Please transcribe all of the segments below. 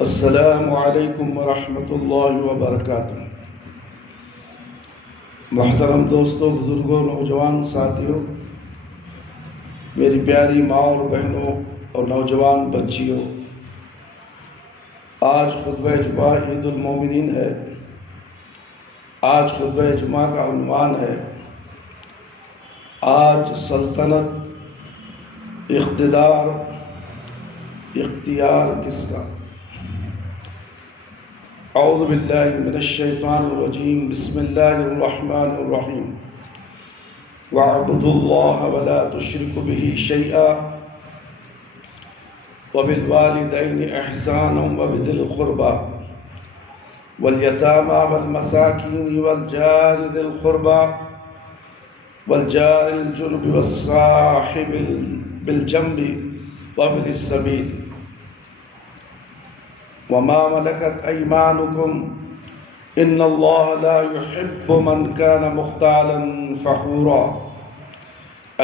السلام علیکم ورحمۃ اللہ وبرکاتہ۔ محترم دوستوں، بزرگوں، نوجوان ساتھیوں، میری پیاری ماں اور بہنوں اور نوجوان بچیوں، آج خطبہ جمعہ عید المومنین ہے۔ آج خطبہ جمعہ کا عنوان ہے آج سلطنت، اقتدار، اختیار کس کا؟ اعوذ باللہ من الشیطان الرجیم، بسم اللہ الرحمن الرحیم۔ وَاعْبُدُوا اللَّهَ وَلَا تُشْرِكُوا بِهِ شَيْئًا وَبِالْوَالِدَيْنِ إِحْسَانًا وَبِذِي الْقُرْبَى وَالْيَتَامَى وَالْمَسَاكِينِ وَالْجَارِ ذِي الْقُرْبَى وَالْجَارِ الْجُنُبِ وَالصَّاحِبِ بِالْجَنبِ وَابْنِ السَّبِيلِ وَمَا مَلَكَتْ أَيْمَانُكُمْ إِنَّ اللَّهَ لَا يُحِبُّ مَنْ كَانَ مُخْتَالًا فَخُورًا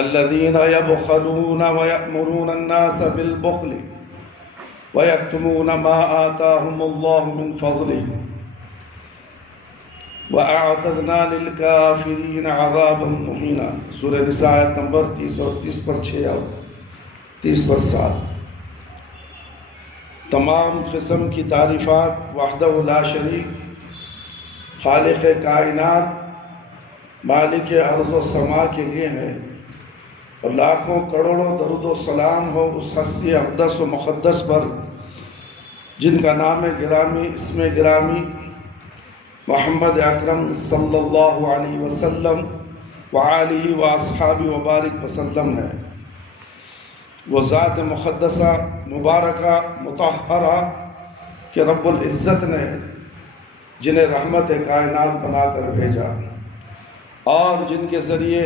الَّذِينَ يَبْخَلُونَ وَيَأْمُرُونَ النَّاسَ بِالْبُخْلِ وَيَكْتُمُونَ مَا آتَاهُمُ اللَّهُ مِنْ فَضْلِهِ وَأَعْتَدْنَا لِلْكَافِرِينَ عَذَابًا مُهِينًا۔ سورہ نساء آیت نمبر 30 اور 30 پر 6 اور 30 پر 7۔ تمام قسم کی تعریفات وحدہ لا شریک، خالق کائنات، مالک ارض و سما کے لیے ہیں، اور لاکھوں کروڑوں درود و سلام ہو اس ہستی اقدس و مقدس پر جن کا نام گرامی، اسم گرامی محمد اکرم صلی اللہ علیہ وسلم وآلہ واصحابہ وبارک وسلم ہے۔ وہ ذات مقدسہ، مبارکہ، مطہرہ کہ رب العزت نے جنہیں رحمت کائنات بنا کر بھیجا اور جن کے ذریعے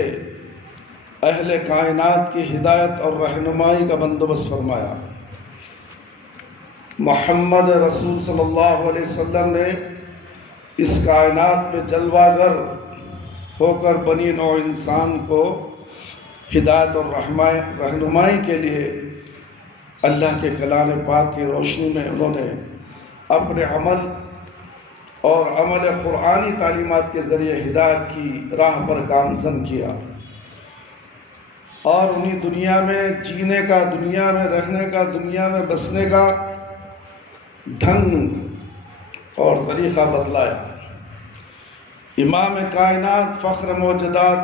اہل کائنات کی ہدایت اور رہنمائی کا بندوبست فرمایا۔ محمد رسول صلی اللہ علیہ وسلم نے اس کائنات میں جلوہ گر ہو کر بنی نوع انسان کو ہدایت اور رہنمائی کے لیے اللہ کے کلام پاک کی روشنی میں انہوں نے اپنے عمل اور عمل قرآنی تعلیمات کے ذریعے ہدایت کی راہ پر گامزن کیا، اور انہیں دنیا میں جینے کا، دنیا میں رہنے کا، دنیا میں بسنے کا ڈھنگ اور طریقہ بتلایا۔ امام کائنات، فخر موجودات،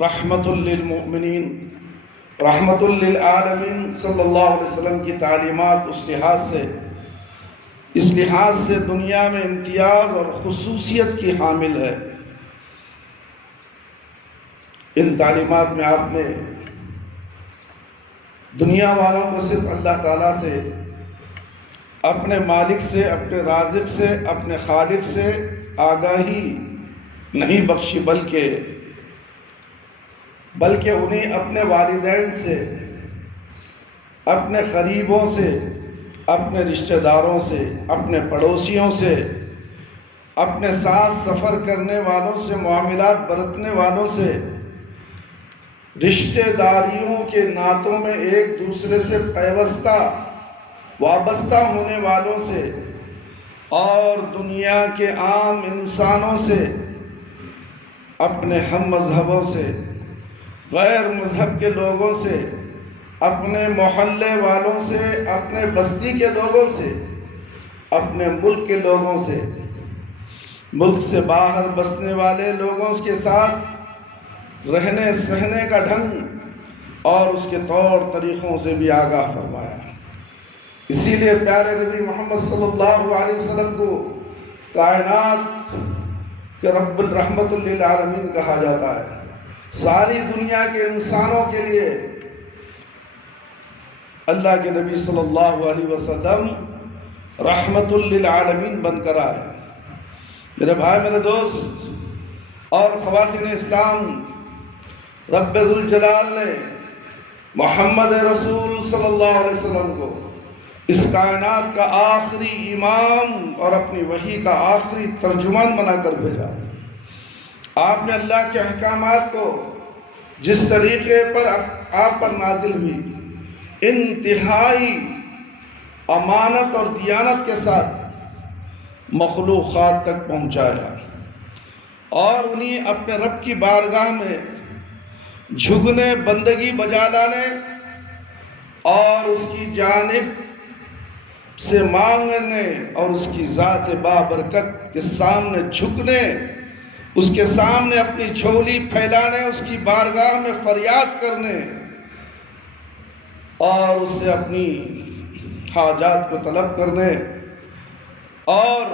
رحمت للمؤمنین، رحمت للعالمین صلی اللہ علیہ وسلم کی تعلیمات اس لحاظ سے دنیا میں امتیاز اور خصوصیت کی حامل ہے۔ ان تعلیمات میں آپ نے دنیا والوں کو صرف اللہ تعالیٰ سے، اپنے مالک سے، اپنے رازق سے، اپنے خالق سے آگاہی نہیں بخشی، بلکہ انہیں اپنے والدین سے، اپنے قریبوں سے، اپنے رشتہ داروں سے، اپنے پڑوسیوں سے، اپنے ساتھ سفر کرنے والوں سے، معاملات برتنے والوں سے، رشتہ داریوں کے ناتوں میں ایک دوسرے سے پیوستہ، وابستہ ہونے والوں سے، اور دنیا کے عام انسانوں سے، اپنے ہم مذہبوں سے، غیر مذہب کے لوگوں سے، اپنے محلے والوں سے، اپنے بستی کے لوگوں سے، اپنے ملک کے لوگوں سے، ملک سے باہر بسنے والے لوگوں کے ساتھ رہنے سہنے کا ڈھنگ اور اس کے طور طریقوں سے بھی آگاہ فرمایا۔ اسی لیے پیارے نبی محمد صلی اللہ علیہ وسلم کو کائنات کے رب الرحمت للعالمین کہا جاتا ہے۔ ساری دنیا کے انسانوں کے لیے اللہ کے نبی صلی اللہ علیہ وسلم رحمت للعالمین بن کر آئے۔ میرے بھائی، میرے دوست اور خواتین اسلام، رب ذوالجلال نے محمد رسول صلی اللہ علیہ وسلم کو اس کائنات کا آخری امام اور اپنی وحی کا آخری ترجمان بنا کر بھیجا۔ آپ نے اللہ کے احکامات کو جس طریقے پر آپ پر نازل ہوئی، انتہائی امانت اور دیانت کے ساتھ مخلوقات تک پہنچایا، اور انہیں اپنے رب کی بارگاہ میں جھکنے، بندگی بجا لانے اور اس کی جانب سے مانگنے اور اس کی ذات بابرکت کے سامنے جھکنے، اس کے سامنے اپنی جھولی پھیلانے، اس کی بارگاہ میں فریاد کرنے اور اس سے اپنی حاجات کو طلب کرنے اور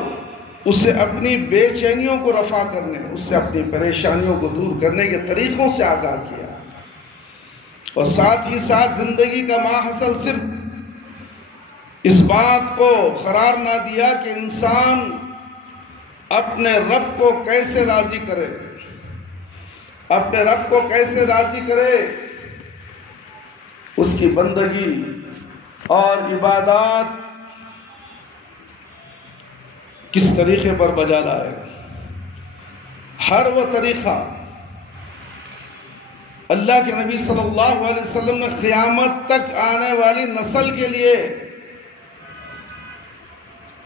اس سے اپنی بے چینیوں کو رفع کرنے، اس سے اپنی پریشانیوں کو دور کرنے کے طریقوں سے آگاہ کیا، اور ساتھ ہی ساتھ زندگی کا ماحصل صرف اس بات کو قرار نہ دیا کہ انسان اپنے رب کو کیسے راضی کرے، اپنے رب کو کیسے راضی کرے، اس کی بندگی اور عبادات کس طریقے پر بجا لائے۔ ہر وہ طریقہ اللہ کے نبی صلی اللہ علیہ وسلم نے قیامت تک آنے والی نسل کے لیے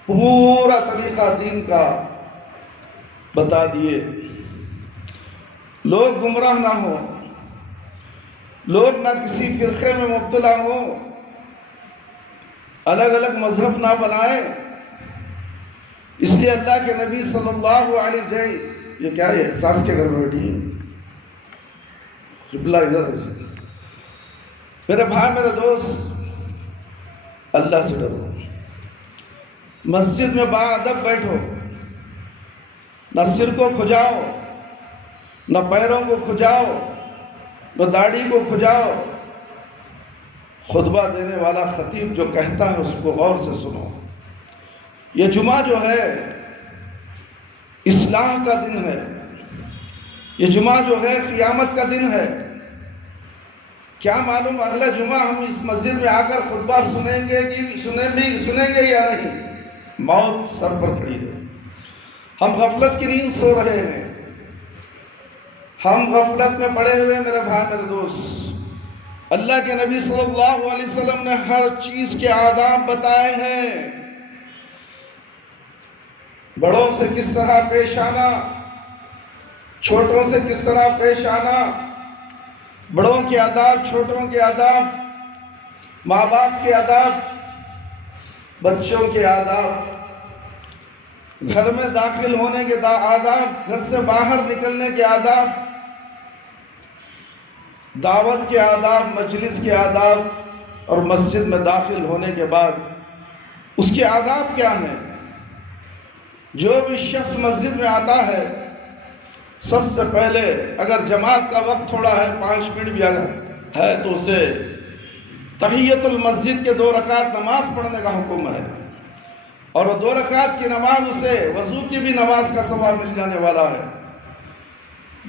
پورا طریقہ دین کا بتا دیے، لوگ گمراہ نہ ہوں، لوگ نہ کسی فرقے میں مبتلا ہوں، الگ الگ مذہب نہ بنائے۔ اس لیے اللہ کے نبی صلی اللہ علیہ وسلم، یہ کیا ہے، ساس کے گھر میں بیٹھی ہیں، قبلہ ادھر ہے۔ میرے بھائی، میرے دوست، اللہ سے ڈرو، مسجد میں باادب بیٹھو، نہ سر کو کھجاؤ، نہ پیروں کو کھجاؤ، نہ داڑھی کو کھجاؤ۔ خطبہ دینے والا خطیب جو کہتا ہے اس کو غور سے سنو۔ یہ جمعہ جو ہے اصلاح کا دن ہے، یہ جمعہ جو ہے قیامت کا دن ہے۔ کیا معلوم اگلا جمعہ ہم اس مسجد میں آ کر خطبہ سنیں گے یا نہیں؟ موت سر پر کھڑی ہے، ہم غفلت کی نیند سو رہے ہیں، ہم غفلت میں پڑے ہوئے۔ میرے بھائی، میرے دوست، اللہ کے نبی صلی اللہ علیہ وسلم نے ہر چیز کے آداب بتائے ہیں، بڑوں سے کس طرح پیش آنا، چھوٹوں سے کس طرح پیش آنا، بڑوں کے آداب، چھوٹوں کے آداب، ماں باپ کے آداب، بچوں کے آداب، گھر میں داخل ہونے کے آداب، گھر سے باہر نکلنے کے آداب، دعوت کے آداب، مجلس کے آداب، اور مسجد میں داخل ہونے کے بعد اس کے آداب کیا ہیں۔ جو بھی شخص مسجد میں آتا ہے، سب سے پہلے اگر جماعت کا وقت تھوڑا ہے، 5 منٹ بھی اگر ہے، تو اسے تحیت المسجد کے 2 رکعت نماز پڑھنے کا حکم ہے، اور وہ 2 رکعت کی نماز اسے وضو کی بھی نماز کا ثواب مل جانے والا ہے۔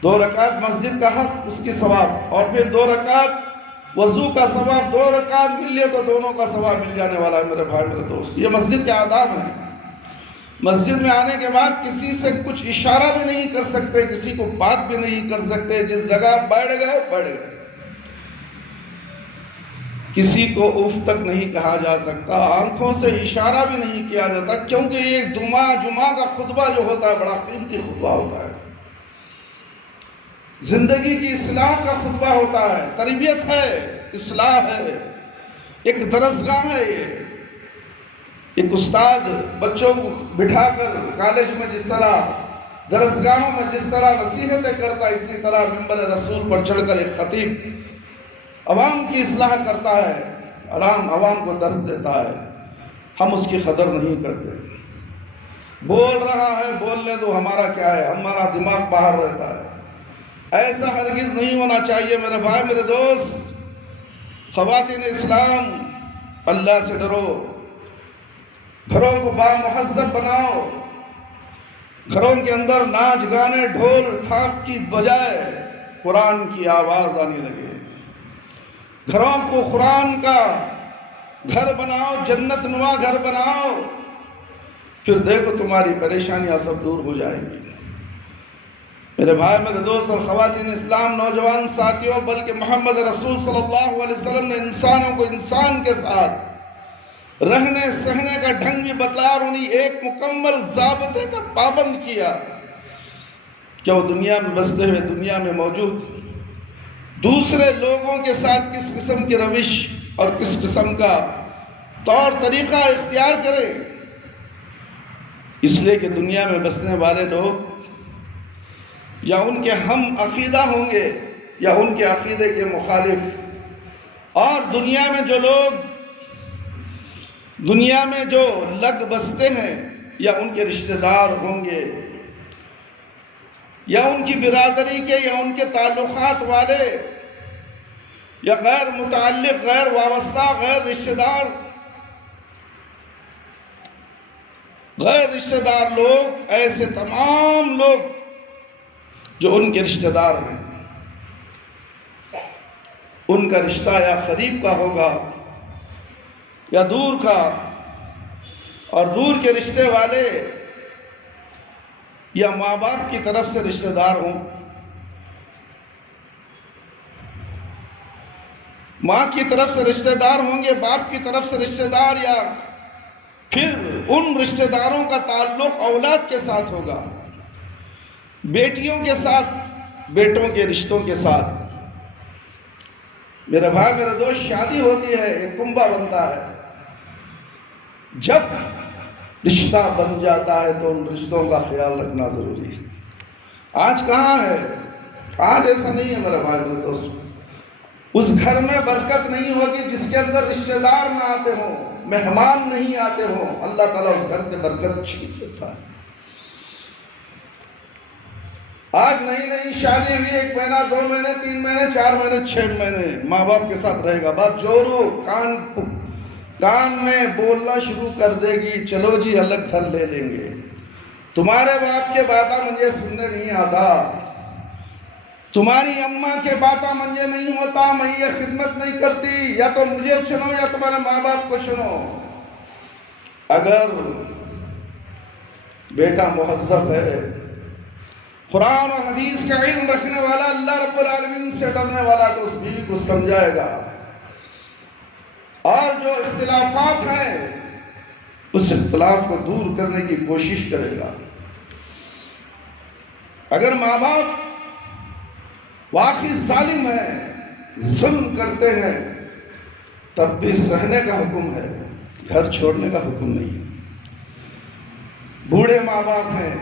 2 رکعت مسجد کا حق، اس کی ثواب، اور پھر 2 رکعت وضو کا ثواب، 2 رکعت مل لیے تو دونوں کا ثواب مل جانے والا ہے۔ میرے بھائی، میرے دوست، یہ مسجد کے آداب ہیں۔ مسجد میں آنے کے بعد کسی سے کچھ اشارہ بھی نہیں کر سکتے، کسی کو بات بھی نہیں کر سکتے، جس جگہ بیٹھ گئے۔ کسی کو اف تک نہیں کہا جا سکتا، آنکھوں سے اشارہ بھی نہیں کیا جاتا، کیونکہ یہ جمعہ کا خطبہ جو ہوتا ہے بڑا قیمتی خطبہ ہوتا ہے، زندگی کی اصلاح کا خطبہ ہوتا ہے، تربیت ہے، اصلاح ہے، ایک درسگاہ ہے۔ یہ ایک استاد بچوں کو بٹھا کر کالج میں جس طرح، درسگاہوں میں جس طرح نصیحتیں کرتا ہے، اسی طرح منبر رسول پر چڑھ کر ایک خطیب عوام کی اصلاح کرتا ہے، عوام کو درس دیتا ہے۔ ہم اس کی قدر نہیں کرتے۔ بول رہا ہے، بولنے دو، ہمارا کیا ہے، ہمارا دماغ باہر رہتا ہے۔ ایسا ہرگز نہیں ہونا چاہیے۔ میرے بھائی، میرے دوست، خواتین اسلام، اللہ سے ڈرو، گھروں کو بامہذب بناؤ، گھروں کے اندر ناچ گانے، ڈھول تھاپ کی بجائے قرآن کی آواز آنے لگے۔ گھروں کو قرآن کا گھر بناؤ، جنت نما گھر بناؤ، پھر دیکھو تمہاری پریشانیاں سب دور ہو جائیں گی۔ میرے بھائی، میرے دوست اور خواتین اسلام، نوجوان ساتھیوں، بلکہ محمد رسول صلی اللہ علیہ وسلم نے انسانوں کو انسان کے ساتھ رہنے سہنے کا ڈھنگ بھی بتلایا اور انہیں ایک مکمل ضابطے کا پابند کیا کہ وہ دنیا میں بستے ہوئے دنیا میں موجود دوسرے لوگوں کے ساتھ کس قسم کی روش اور کس قسم کا طور طریقہ اختیار کرے، اس لیے کہ دنیا میں بسنے والے لوگ یا ان کے ہم عقیدہ ہوں گے یا ان کے عقیدے کے مخالف، اور دنیا میں جو لوگ دنیا میں جو لگ بستے ہیں یا ان کے رشتہ دار ہوں گے یا ان کی برادری کے یا ان کے تعلقات والے یا غیر متعلق، غیر وابستہ، غیر رشتہ دار لوگ، ایسے تمام لوگ جو ان کے رشتہ دار ہیں، ان کا رشتہ یا قریب کا ہوگا یا دور کا، اور دور کے رشتے والے یا ماں باپ کی طرف سے رشتہ دار ہوں، ماں کی طرف سے رشتہ دار ہوں گے، باپ کی طرف سے رشتہ دار، یا پھر ان رشتہ داروں کا تعلق اولاد کے ساتھ ہوگا، بیٹیوں کے ساتھ، بیٹوں کے رشتوں کے ساتھ۔ میرے بھائی میرے دوست، شادی ہوتی ہے، ایک کنبہ بنتا ہے، جب رشتہ بن جاتا ہے تو ان رشتوں کا خیال رکھنا ضروری ہے۔ آج کہاں ہے؟ آج ایسا نہیں ہے میرے بھائی میرے دوست۔ اس گھر میں برکت نہیں ہوگی جس کے اندر رشتہ دار نہ آتے ہوں، مہمان نہیں آتے ہوں، اللہ تعالیٰ اس گھر سے برکت چھین لیتا ہے۔ آج نئی شادی ہوئی، 1 مہینہ، 2 مہینے، 3 مہینے، 4 مہینے، 6 مہینے ماں باپ کے ساتھ رہے گا، بات جورو کان میں بولنا شروع کر دے گی، چلو جی الگ گھر لے لیں گے، تمہارے باپ کے باتیں مجھے سننے نہیں آتا، تمہاری اماں کے باتیں مجھے نہیں ہوتا، میں یہ خدمت نہیں کرتی، یا تو مجھے چنو یا تمہارے ماں باپ کو چنو۔ اگر بیٹا مہذب ہے، قرآن اور حدیث کا علم رکھنے والا، اللہ رب العالمین سے ڈرنے والا، تو اس بیوی کو سمجھائے گا، اور جو اختلافات ہیں اس اختلاف کو دور کرنے کی کوشش کرے گا۔ اگر ماں باپ واقعی ظالم ہیں، ظلم کرتے ہیں، تب بھی سہنے کا حکم ہے، گھر چھوڑنے کا حکم نہیں ہے۔ بوڑھے ماں باپ ہیں،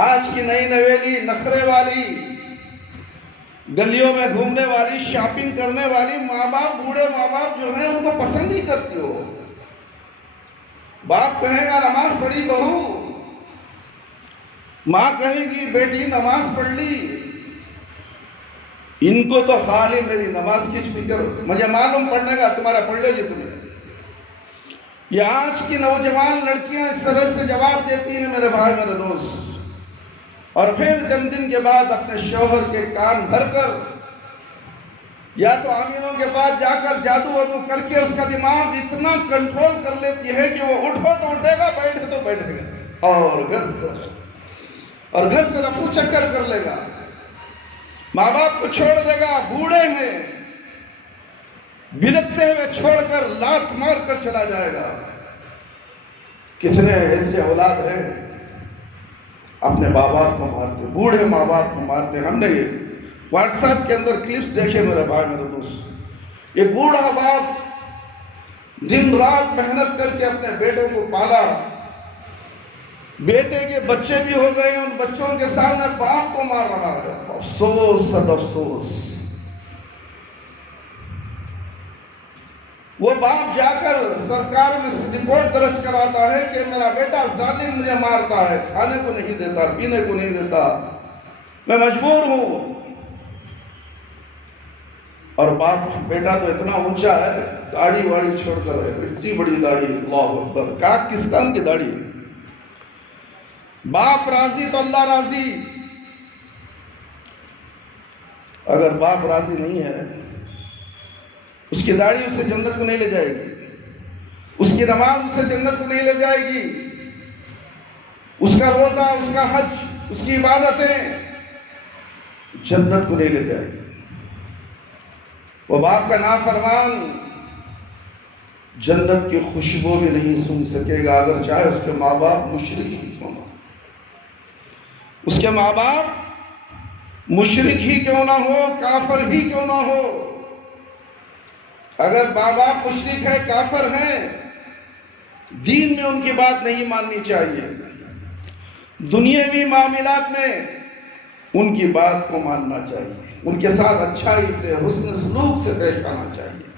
آج کی نئی نویلی نخرے والی، گلیوں میں گھومنے والی، شاپنگ کرنے والی ماں باپ، بوڑھے ماں باپ جو ہیں ان کو پسند نہیں کرتی ہو۔ باپ کہے گا نماز پڑھی بہو، ماں کہے گی بیٹی نماز پڑھ لی، ان کو تو خالی میری نماز کی فکر، مجھے معلوم پڑھنے کا، تمہارا پڑھ لے گی تمہیں۔ یہ آج کی نوجوان لڑکیاں اس طرح سے جواب دیتی ہیں میرے بھائی میرے دوست، اور پھر چند دن کے بعد اپنے شوہر کے کان بھر کر یا تو امینوں کے پاس جا کر جادو وادو کر کے اس کا دماغ اتنا کنٹرول کر لیتی ہے کہ وہ اٹھو تو اٹھے گا، بیٹھے تو بیٹھے گا، اور گھر سے رفو چکر کر لے گا، ماں باپ کو چھوڑ دے گا، بوڑھے ہیں بلکتے ہوئے چھوڑ کر لات مار کر چلا جائے گا۔ کتنے ایسے اولاد ہیں اپنے ماں باپ کو مارتے، بوڑھے ماں باپ کو مارتے۔ ہم نے یہ واٹس ایپ کے اندر کلپس دیکھے میرے بھائی میرے دوست، یہ بوڑھا باپ دن رات محنت کر کے اپنے بیٹوں کو پالا، بیٹے کے بچے بھی ہو گئے، ان بچوں کے سامنے باپ کو مار رہا ہے۔ افسوس صد افسوس، وہ باپ جا کر سرکار میں رپورٹ درج کراتا ہے کہ میرا بیٹا ظالم مجھے مارتا ہے، کھانے کو نہیں دیتا، پینے کو نہیں دیتا، میں مجبور ہوں۔ اور باپ بیٹا تو اتنا اونچا ہے، داڑھی واڑی چھوڑ کر ہے، اتنی بڑی داڑھی، اللہ اکبر، کس کام کی داڑھی ہے؟ باپ راضی تو اللہ راضی، اگر باپ راضی نہیں ہے، اس کی داڑھی اسے جنت کو نہیں لے جائے گی، اس کی نماز اسے جنت کو نہیں لے جائے گی، اس کا روزہ، اس کا حج، اس کی عبادتیں جنت کو نہیں لے جائے گی۔ وہ باپ کا نافرمان جنت کی خوشبو بھی نہیں سن سکے گا، اگر چاہے اس کے ماں باپ مشرک ہی کیوں نہ ہو، اس کے ماں باپ مشرک ہی کیوں نہ ہو، کافر ہی کیوں نہ ہو۔ اگر ماں باپ مشرک ہے، کافر ہیں، دین میں ان کی بات نہیں ماننی چاہیے، دنیاوی معاملات میں ان کی بات کو ماننا چاہیے، ان کے ساتھ اچھائی سے، حسن سلوک سے پیش آنا چاہیے۔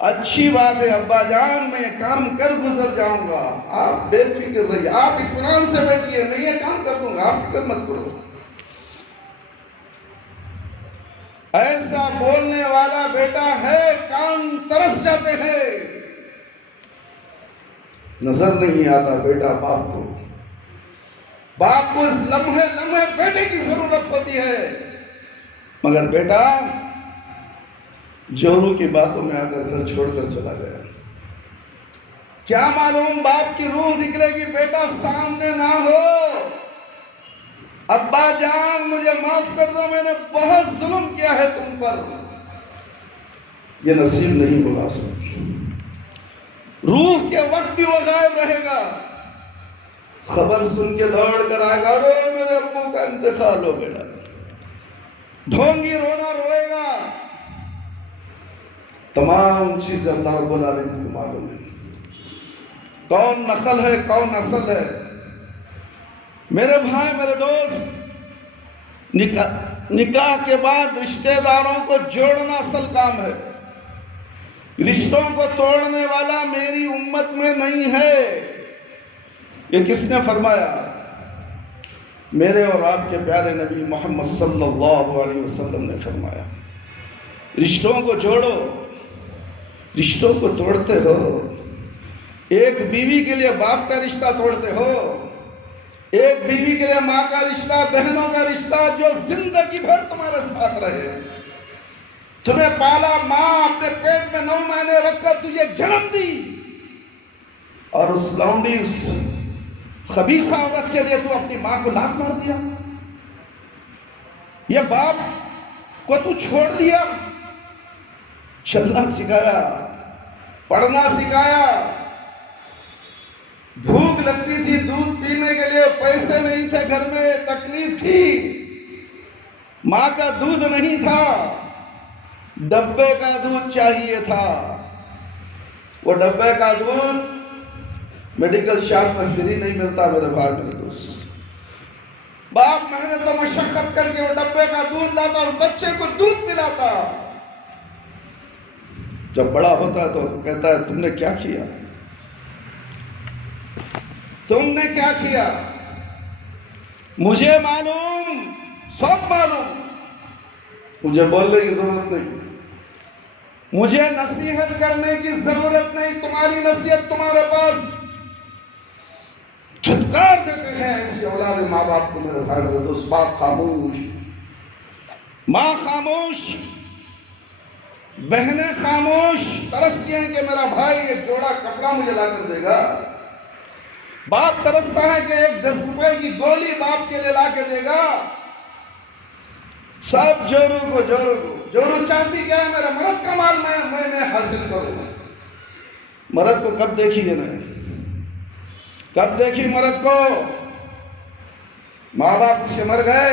اچھی بات ہے ابا جان، میں یہ کام کر گزر جاؤں گا، آپ بے فکر رہیے، آپ اطمینان سے بیٹھیے، میں یہ کام کر دوں گا، آپ فکر مت کرو۔ ایسا بولنے والا بیٹا ہے، کان ترس جاتے ہیں، نظر نہیں آتا بیٹا باپ کو، باپ کو لمحے لمحے بیٹے کی ضرورت ہوتی ہے، مگر بیٹا جوروں کی باتوں میں آ کر گھر چھوڑ کر چلا گیا، کیا معلوم باپ کی روح نکلے گی بیٹا سامنے نہ ہو، ابا جان مجھے معاف کر دو، میں نے بہت ظلم کیا ہے تم پر، یہ نصیب نہیں ہوگا، روح کے وقت بھی وہ غائب رہے گا، خبر سن کے دوڑ کر آئے گا، رو میرے ابو کا انتقال ہو گیا، ڈھونگی رونا روئے گا۔ تمام چیزیں اللہ رب العالمین کو معلوم ہے، کون نقل ہے کون اصل ہے۔ میرے بھائی میرے دوست، نکاح کے بعد رشتہ داروں کو جوڑنا اصل کام ہے، رشتوں کو توڑنے والا میری امت میں نہیں ہے۔ یہ کس نے فرمایا؟ میرے اور آپ کے پیارے نبی محمد صلی اللہ علیہ وسلم نے فرمایا، رشتوں کو جوڑو، رشتوں کو توڑتے ہو، ایک بیوی کے لیے باپ کا رشتہ توڑتے ہو، ایک بیوی کے لیے ماں کا رشتہ، بہنوں کا رشتہ جو زندگی بھر تمہارے ساتھ رہے، تمہیں پالا ماں اپنے پیٹ میں 9 مہینے رکھ کر تجھے جنم دی، اور اس لونڈی اس خبیثہ عورت کے لیے تو اپنی ماں کو لات مار دیا، یہ باپ کو تو چھوڑ دیا، چلنا سکھایا، پڑھنا سکھایا، بھوک لگتی تھی دودھ پینے کے لیے پیسے نہیں تھے گھر میں، تکلیف تھی، ماں کا دودھ نہیں تھا، ڈبے کا دودھ چاہیے تھا، وہ ڈبے کا دودھ میڈیکل شاپ میں فری نہیں ملتا میرے بھائی میرے دوست، باپ محنت و مشقت کر کے وہ ڈبے کا دودھ لاتا اور بچے کو دودھ پلاتا، جب بڑا ہوتا ہے تو کہتا ہے تم نے کیا کیا، تم نے کیا کیا، مجھے معلوم، سب معلوم، مجھے بولنے کی ضرورت نہیں، مجھے نصیحت کرنے کی ضرورت نہیں، تمہاری نصیحت تمہارے پاس، چھٹکار دیتے ہیں ایسی اولاد ماں باپ کو میرے بھائی میرے دوست۔ باپ خاموش، ماں خاموش، بہنیں خاموش، ترستی ہیں کہ میرا بھائی ایک جوڑا کپڑا مجھے لا کر دے گا، باپ ترستا ہے کہ ایک 10 روپے کی گولی باپ کے لیے لا کے دے گا، سب جورو چاہتی کیا ہے میرا مرد کا مال میں حاصل کروں، مرد کو کب دیکھی ہے میں، کب دیکھی مرد کو، ماں باپ اس کے مر گئے،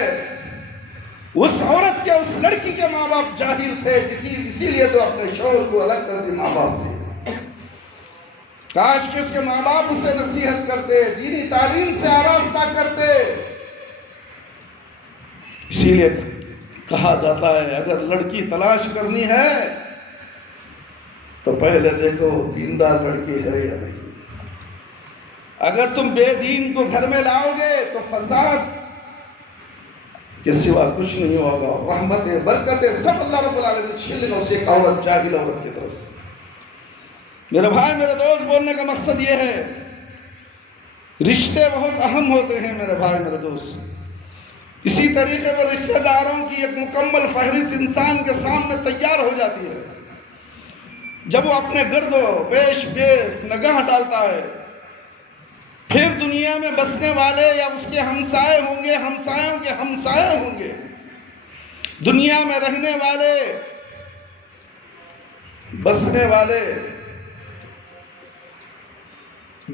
اس عورت کے اس لڑکی کے ماں باپ جاہل تھے، اسی لیے تو اپنے شوہر کو الگ کر دی ماں باپ سے، کاش کہ اس کے ماں باپ اسے نصیحت کرتے، دینی تعلیم سے آراستہ کرتے۔ اسی لیے کہا جاتا ہے اگر لڑکی تلاش کرنی ہے تو پہلے دیکھو دیندار لڑکی ہے یا نہیں، اگر تم بے دین کو گھر میں لاؤ گے تو فساد کے سوا کچھ نہیں ہوگا، رحمتیں برکتیں سب اللہ رب العالمین چھین لے گا اسے ایک عورت، جاہل عورت کی طرف سے۔ میرے بھائی میرے دوست، بولنے کا مقصد یہ ہے رشتے بہت اہم ہوتے ہیں میرے بھائی میرے دوست، اسی طریقے پر رشتہ داروں کی ایک مکمل فہرست انسان کے سامنے تیار ہو جاتی ہے، جب وہ اپنے گرد و پیش پہ نگاہ ڈالتا ہے، پھر دنیا میں بسنے والے یا اس کے ہمسائے ہوں گے، ہمسایوں کے ہمسائے ہوں گے، دنیا میں رہنے والے، بسنے والے،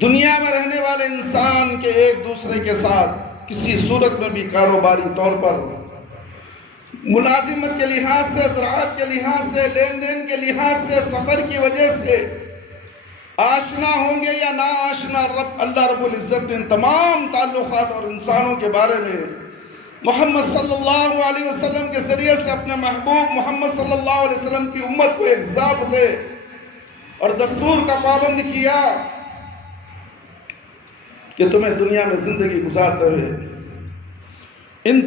دنیا میں رہنے والے انسان کے ایک دوسرے کے ساتھ کسی صورت میں بھی کاروباری طور پر، ملازمت کے لحاظ سے، زراعت کے لحاظ سے، لین دین کے لحاظ سے، سفر کی وجہ سے آشنا ہوں گے یا نا آشنا، اللہ رب العزت نے ان تمام تعلقات اور انسانوں کے بارے میں محمد صلی اللہ علیہ وسلم کے ذریعے سے اپنے محبوب محمد صلی اللہ علیہ وسلم کی امت کو ایک ضابطے اور دستور کا پابند کیا کہ تمہیں دنیا میں زندگی گزارتے ہوئے ان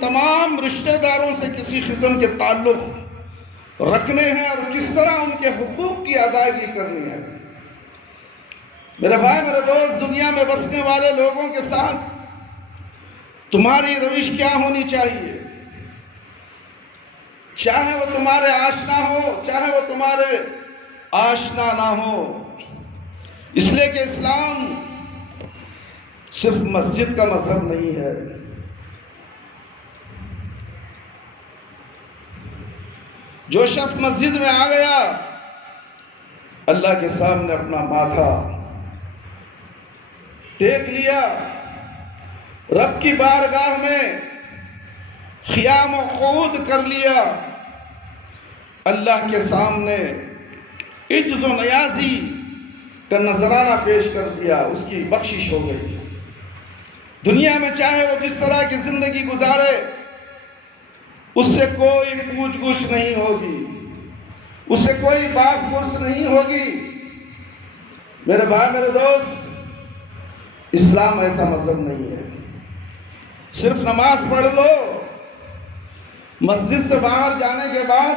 تمام رشتہ داروں سے کسی قسم کے تعلق رکھنے ہیں اور کس طرح ان کے حقوق کی ادائیگی کرنی ہے۔ میرے بھائی، میرے دوست، دنیا میں بسنے والے لوگوں کے ساتھ تمہاری روش کیا ہونی چاہیے؟ چاہے وہ تمہارے آشنا ہو، چاہے وہ تمہارے آشنا نہ ہو، اس لیے کہ اسلام صرف مسجد کا مذہب نہیں ہے۔ جو شخص مسجد میں آ گیا، اللہ کے سامنے اپنا ماتھا ٹیک لیا، رب کی بارگاہ میں قیام و قعود کر لیا، اللہ کے سامنے عجز و نیازی کا نذرانہ پیش کر دیا، اس کی بخشش ہو گئی۔ دنیا میں چاہے وہ جس طرح کی زندگی گزارے، اس سے کوئی پوچھ گچھ نہیں ہوگی، اس سے کوئی باس پرس نہیں ہوگی۔ میرے بھائی، میرے دوست، اسلام ایسا مذہب نہیں ہے صرف نماز پڑھ لو، مسجد سے باہر جانے کے بعد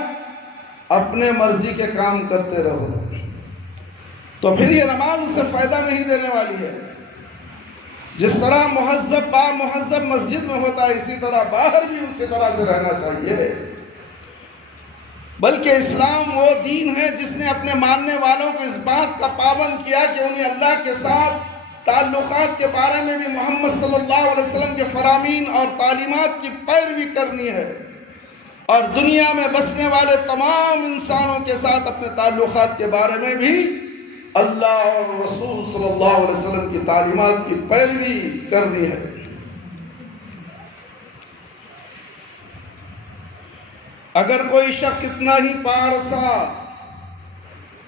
اپنے مرضی کے کام کرتے رہو، تو پھر یہ نماز اس سے فائدہ نہیں دینے والی ہے۔ جس طرح مہذب با مہذب مسجد میں ہوتا ہے، اسی طرح باہر بھی اسی طرح سے رہنا چاہیے۔ بلکہ اسلام وہ دین ہے جس نے اپنے ماننے والوں کو اس بات کا پابند کیا کہ انہیں اللہ کے ساتھ تعلقات کے بارے میں بھی محمد صلی اللہ علیہ وسلم کے فرامین اور تعلیمات کی پیروی کرنی ہے، اور دنیا میں بسنے والے تمام انسانوں کے ساتھ اپنے تعلقات کے بارے میں بھی اللہ اور رسول صلی اللہ علیہ وسلم کی تعلیمات کی پیروی کرنی ہے۔ اگر کوئی شخص کتنا ہی پارسا،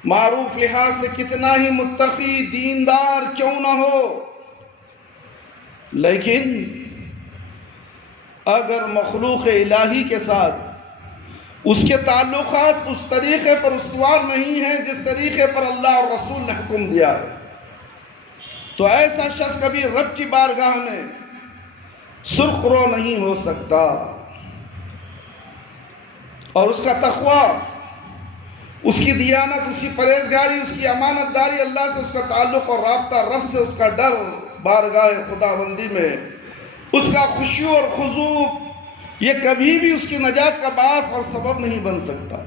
معروف لحاظ سے کتنا ہی متقی دیندار کیوں نہ ہو، لیکن اگر مخلوق الہی کے ساتھ اس کے تعلقات اس طریقے پر استوار نہیں ہیں جس طریقے پر اللہ اور رسول نے حکم دیا ہے، تو ایسا شخص کبھی رب کی بارگاہ میں سرخ رو نہیں ہو سکتا، اور اس کا تقوی، اس کی دیانت، اس کی پرہیزگاری، اس کی امانت داری، اللہ سے اس کا تعلق اور رابطہ، رب سے اس کا ڈر بارگاہ خداوندی میں، اس کا خشوع اور خضوع، یہ کبھی بھی اس کی نجات کا باعث اور سبب نہیں بن سکتا۔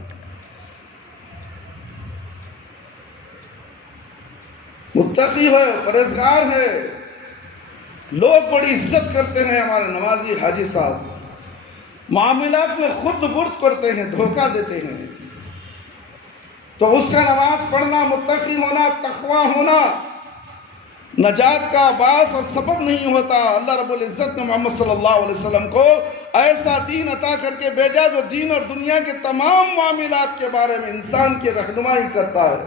متقی ہے، پرہیزگار ہے، لوگ بڑی عزت کرتے ہیں، ہمارے نمازی حاجی صاحب معاملات میں خرد برد کرتے ہیں، دھوکہ دیتے ہیں، تو اس کا نماز پڑھنا، متقی ہونا، تقوی ہونا نجات کا باعث اور سبب نہیں ہوتا۔ اللہ رب العزت نے محمد صلی اللہ علیہ وسلم کو ایسا دین عطا کر کے بھیجا جو دین اور دنیا کے تمام معاملات کے بارے میں انسان کی رہنمائی کرتا ہے،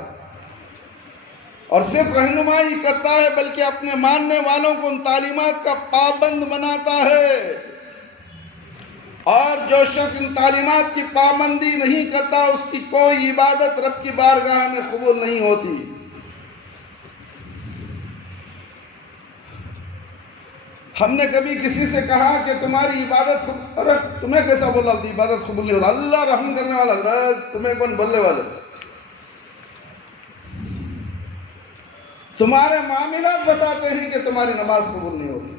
اور صرف رہنمائی کرتا ہے بلکہ اپنے ماننے والوں کو ان تعلیمات کا پابند بناتا ہے، اور جو شخص ان تعلیمات کی پابندی نہیں کرتا اس کی کوئی عبادت رب کی بارگاہ میں قبول نہیں ہوتی۔ ہم نے کبھی کسی سے کہا کہ تمہاری عبادت ارے تمہیں کیسا بولا عبادت قبول نہیں ہوتا؟ اللہ رحم کرنے والا، تمہیں کون بولنے والے؟ تمہارے معاملات بتاتے ہیں کہ تمہاری نماز قبول نہیں ہوتی،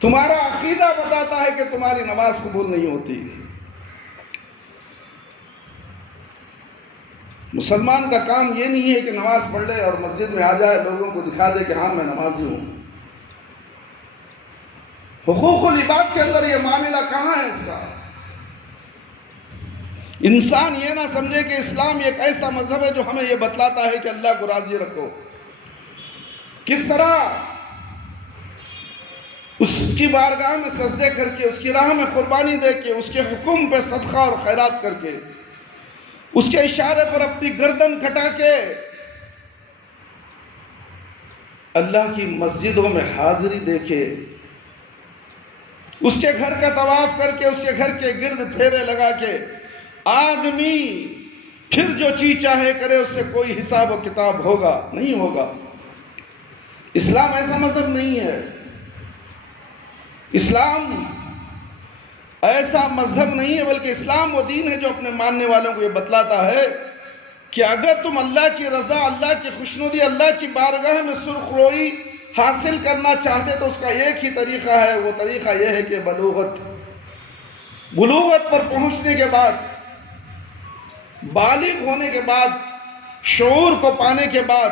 تمہارا عقیدہ بتاتا ہے کہ تمہاری نماز قبول نہیں ہوتی۔ مسلمان کا کام یہ نہیں ہے کہ نماز پڑھ لے اور مسجد میں آ جائے، لوگوں کو دکھا دے کہ ہاں میں نمازی ہوں۔ حقوق العباد کے اندر یہ معاملہ کہاں ہے اس کا؟ انسان یہ نہ سمجھے کہ اسلام ایک ایسا مذہب ہے جو ہمیں یہ بتلاتا ہے کہ اللہ کو راضی رکھو، کس طرح اس کی بارگاہ میں سجدے کر کے، اس کی راہ میں قربانی دے کے، اس کے حکم پہ صدقہ اور خیرات کر کے، اس کے اشارے پر اپنی گردن کٹا کے اللہ کی مسجدوں میں حاضری دے کے، اس کے گھر کا طواف کر کے، اس کے گھر کے گرد پھیرے لگا کے، آدمی پھر جو چیز چاہے کرے، اس سے کوئی حساب و کتاب ہوگا نہیں ہوگا۔ اسلام ایسا مذہب نہیں ہے۔ اسلام ایسا مذہب نہیں ہے، بلکہ اسلام وہ دین ہے جو اپنے ماننے والوں کو یہ بتلاتا ہے کہ اگر تم اللہ کی رضا، اللہ کی خوشنودی، اللہ کی بارگاہ میں سرخ روئی حاصل کرنا چاہتے تو اس کا ایک ہی طریقہ ہے، وہ طریقہ یہ ہے کہ بلوغت پر پہنچنے کے بعد، بالغ ہونے کے بعد، شعور کو پانے کے بعد،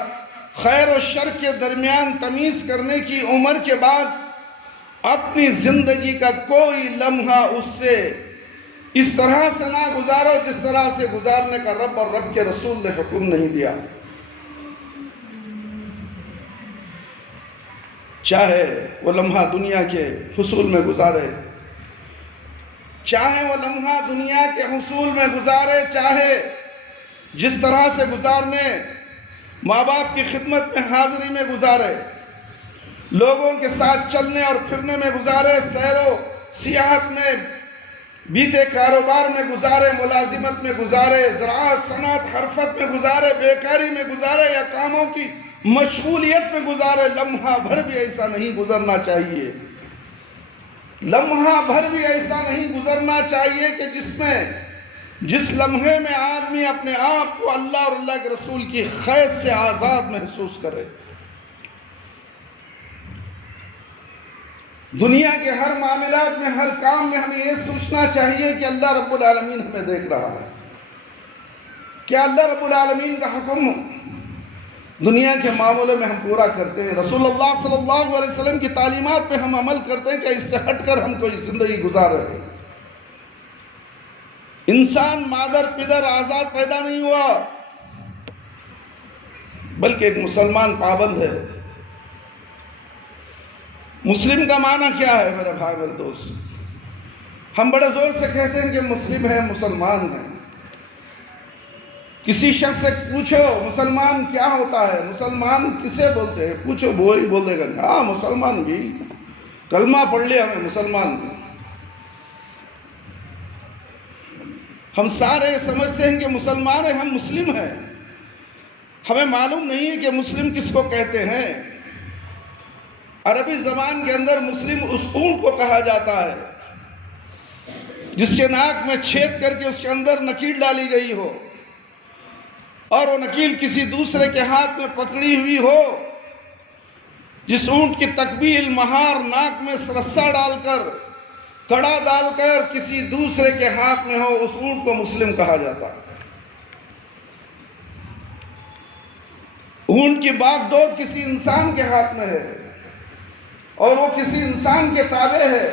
خیر و شر کے درمیان تمیز کرنے کی عمر کے بعد، اپنی زندگی کا کوئی لمحہ اس سے اس طرح سے نہ گزارو جس طرح سے گزارنے کا رب اور رب کے رسول نے حکم نہیں دیا۔ چاہے وہ لمحہ دنیا کے حصول میں گزارے، چاہے وہ لمحہ دنیا کے حصول میں گزارے، چاہے جس طرح سے گزارنے، ماں باپ کی خدمت میں حاضری میں گزارے، لوگوں کے ساتھ چلنے اور پھرنے میں گزارے، سیر و سیاحت میں بیتے، کاروبار میں گزارے، ملازمت میں گزارے، زراعت، صنعت، حرفت میں گزارے، بیکاری میں گزارے یا کاموں کی مشغولیت میں گزارے، لمحہ بھر بھی ایسا نہیں گزرنا چاہیے۔ لمحہ بھر بھی ایسا نہیں گزرنا چاہیے کہ جس لمحے میں آدمی اپنے آپ کو اللہ اور اللہ کے رسول کی قید سے آزاد محسوس کرے۔ دنیا کے ہر معاملات میں، ہر کام میں ہمیں یہ سوچنا چاہیے کہ اللہ رب العالمین ہمیں دیکھ رہا ہے۔ کیا اللہ رب العالمین کا حکم دنیا کے معاملوں میں ہم پورا کرتے ہیں؟ رسول اللہ صلی اللہ علیہ وسلم کی تعلیمات پہ ہم عمل کرتے ہیں کہ اس سے ہٹ کر ہم کوئی زندگی گزار رہے ہیں؟ انسان مادر پدر آزاد پیدا نہیں ہوا، بلکہ ایک مسلمان پابند ہے۔ مسلم کا معنی کیا ہے میرے بھائی میرے دوست؟ ہم بڑے زور سے کہتے ہیں کہ مسلم ہے، مسلمان ہے۔ کسی شخص سے پوچھو مسلمان کیا ہوتا ہے، مسلمان کسے بولتے ہیں، پوچھو وہی بول دے گا ہاں مسلمان بھی، کلمہ پڑھ لیا ہمیں مسلمان۔ ہم سارے سمجھتے ہیں کہ مسلمان ہیں، ہم مسلم ہیں، ہمیں معلوم نہیں ہے کہ مسلم کس کو کہتے ہیں۔ عربی زبان کے اندر مسلم اس اونٹ کو کہا جاتا ہے جس کے ناک میں چھید کر کے اس کے اندر نکیل ڈالی گئی ہو، اور وہ نکیل کسی دوسرے کے ہاتھ میں پکڑی ہوئی ہو۔ جس اونٹ کی تکبیل مہار ناک میں رسہ ڈال کر، کڑا ڈال کر کسی دوسرے کے ہاتھ میں ہو، اس اونٹ کو مسلم کہا جاتا ہے۔ اونٹ کی باغ دور کسی انسان کے ہاتھ میں ہے اور وہ کسی انسان کے تابع ہے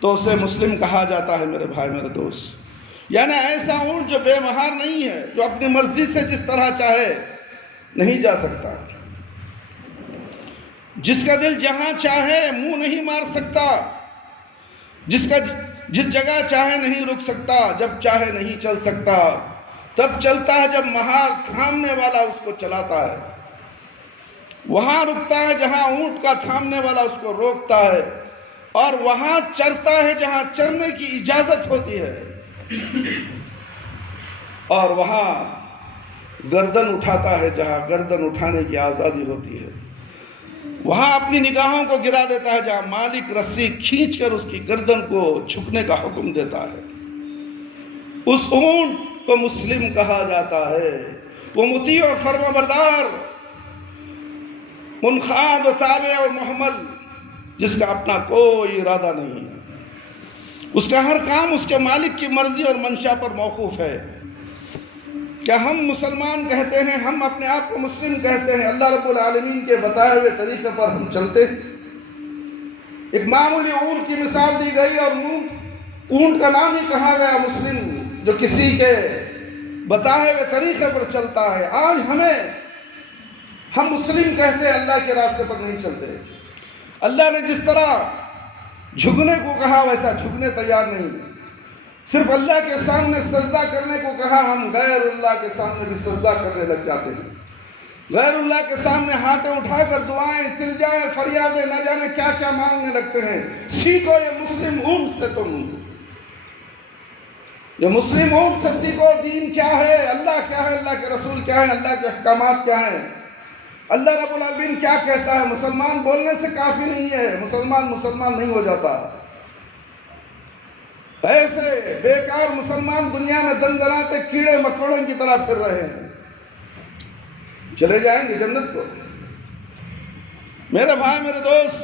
تو اسے مسلم کہا جاتا ہے میرے بھائی میرے دوست۔ یعنی ایسا اونٹ جو بے مہار نہیں ہے، جو اپنی مرضی سے جس طرح چاہے نہیں جا سکتا، جس کا دل جہاں چاہے منہ نہیں مار سکتا، جس جگہ چاہے نہیں رک سکتا، جب چاہے نہیں چل سکتا، تب چلتا ہے جب مہار تھامنے والا اس کو چلاتا ہے، وہاں رکتا ہے جہاں اونٹ کا تھامنے والا اس کو روکتا ہے، اور وہاں چرتا ہے جہاں چرنے کی اجازت ہوتی ہے، اور وہاں گردن اٹھاتا ہے جہاں گردن اٹھانے کی آزادی ہوتی ہے، وہاں اپنی نگاہوں کو گرا دیتا ہے جہاں مالک رسی کھینچ کر اس کی گردن کو جھکنے کا حکم دیتا ہے۔ اس اونٹ کو مسلم کہا جاتا ہے، وہ مطیع اور فرما بردار، منقاد و تابع اور محمل، جس کا اپنا کوئی ارادہ نہیں ہے، اس کا ہر کام اس کے مالک کی مرضی اور منشا پر موقوف ہے۔ کیا ہم مسلمان کہتے ہیں، ہم اپنے آپ کو مسلم کہتے ہیں، اللہ رب العالمین کے بتائے ہوئے طریقے پر ہم چلتے ہیں؟ ایک معمولی اونٹ کی مثال دی گئی اور اونٹ کا نام ہی کہا گیا مسلم، جو کسی کے بتائے ہوئے طریقے پر چلتا ہے۔ آج ہمیں ہم مسلم کہتے ہیں، اللہ کے راستے پر نہیں چلتے۔ اللہ نے جس طرح جھکنے کو کہا ویسا جھکنے تیار نہیں، صرف اللہ کے سامنے سجدہ کرنے کو کہا، ہم غیر اللہ کے سامنے بھی سجدہ کرنے لگ جاتے ہیں۔ غیر اللہ کے سامنے ہاتھیں اٹھا کر دعائیں، التجائیں، فریادیں نہ جانے کیا کیا مانگنے لگتے ہیں۔ سیکھو یہ مسلم اونٹ سے، تم یہ مسلم اونٹ سے سیکھو دین کیا ہے، اللہ کیا ہے، اللہ کے رسول کیا ہے، اللہ کے احکامات کیا ہیں، اللہ رب العالمین کیا کہتا ہے۔ مسلمان بولنے سے کافی نہیں ہے، مسلمان نہیں ہو جاتا۔ ایسے بیکار مسلمان دنیا میں دندناتے کیڑے مکوڑوں کی طرح پھر رہے ہیں، چلے جائیں گے جنت کو۔ میرے بھائی، میرے دوست،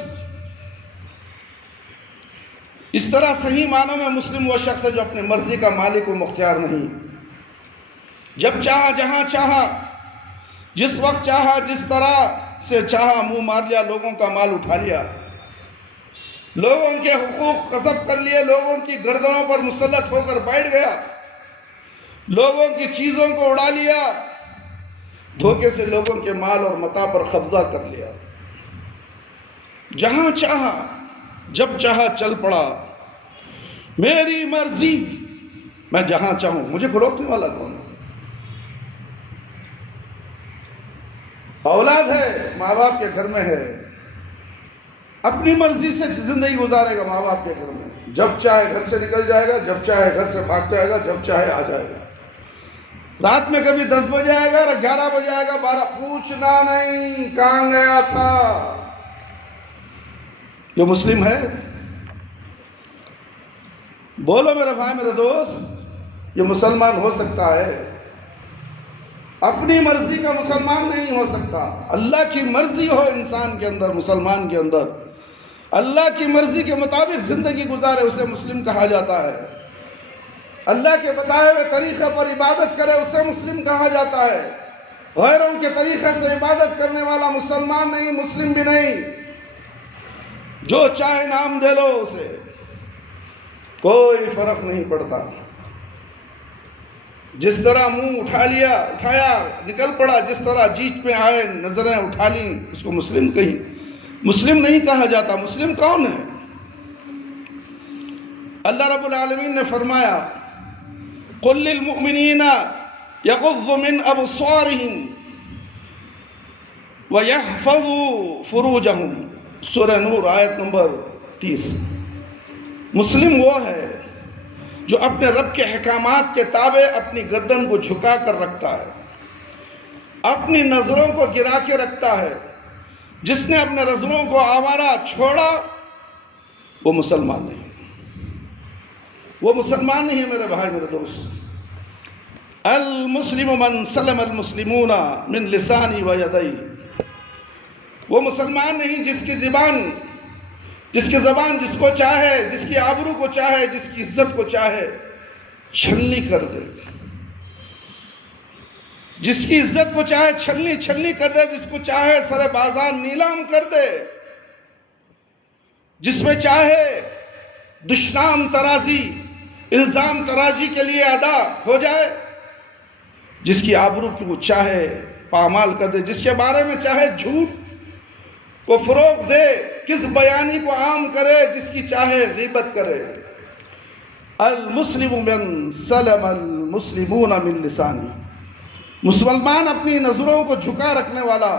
اس طرح صحیح معنوں میں مسلم وہ شخص ہے جو اپنی مرضی کا مالک و مختار نہیں، جب چاہا، جہاں چاہا، جس وقت چاہا، جس طرح سے چاہا منہ مار لیا، لوگوں کا مال اٹھا لیا، لوگوں کے حقوق غصب کر لیے، لوگوں کی گردنوں پر مسلط ہو کر بیٹھ گیا، لوگوں کی چیزوں کو اڑا لیا، دھوکے سے لوگوں کے مال اور متاع پر قبضہ کر لیا، جہاں چاہا جب چاہا چل پڑا، میری مرضی، میں جہاں چاہوں، مجھے کو روکنے والا کون ہے؟ اولاد ہے، ماں باپ کے گھر میں ہے، اپنی مرضی سے زندگی گزارے گا ماں باپ کے گھر میں، جب چاہے گھر سے نکل جائے گا، جب چاہے گھر سے بھاگ جائے گا، جب چاہے آ جائے گا، رات میں کبھی 10 بجے آئے گا، 11 بجے آئے گا، 12، پوچھنا نہیں کہاں گیا تھا۔ یہ مسلم ہے؟ بولو میرے بھائی، میرے دوست، یہ مسلمان ہو سکتا ہے؟ اپنی مرضی کا مسلمان نہیں ہو سکتا۔ اللہ کی مرضی ہو انسان کے اندر، مسلمان کے اندر، اللہ کی مرضی کے مطابق زندگی گزارے، اسے مسلم کہا جاتا ہے۔ اللہ کے بتائے ہوئے طریقے پر عبادت کرے، اسے مسلم کہا جاتا ہے۔ غیروں کے طریقے سے عبادت کرنے والا مسلمان نہیں، مسلم بھی نہیں۔ جو چاہے نام دے لو اسے، کوئی فرق نہیں پڑتا۔ جس طرح منہ اٹھایا نکل پڑا، جس طرح جیت پہ آئے نظریں اٹھا لیں، اس کو مسلم مسلم نہیں کہا جاتا۔ مسلم کون ہے؟ اللہ رب العالمین نے فرمایا، قُلْ لِلْمُؤْمِنِينَ يَغُضُّوا مِنْ أَبْصَارِهِمْ وَيَحْفَظُوا فُرُوجَهُمْ، سورہ نور آیت نمبر 30۔ مسلم وہ ہے جو اپنے رب کے احکامات کے تابع اپنی گردن کو جھکا کر رکھتا ہے، اپنی نظروں کو گرا کے رکھتا ہے۔ جس نے اپنے نظروں کو آوارہ چھوڑا وہ مسلمان نہیں، وہ مسلمان نہیں ہے میرے بھائی، میرے دوست۔ المسلم من سلم المسلمون من لسانی و یدی، وہ مسلمان نہیں جس کی زبان جس کو چاہے، جس کی آبرو کو چاہے، جس کی عزت کو چاہے چھلنی کر دے، جس کی عزت کو چاہے چھلنی کر دے، جس کو چاہے سر بازار نیلام کر دے، جس میں چاہے دشنام ترازی، الزام ترازی کے لیے ادا ہو جائے، جس کی آبرو کی وہ چاہے پامال کر دے، جس کے بارے میں چاہے جھوٹ کو فروغ دے، کس بیانی کو عام کرے، جس کی چاہے غیبت کرے۔ المسلم من سلم المسلمون من لسانی، مسلمان اپنی نظروں کو جھکا رکھنے والا،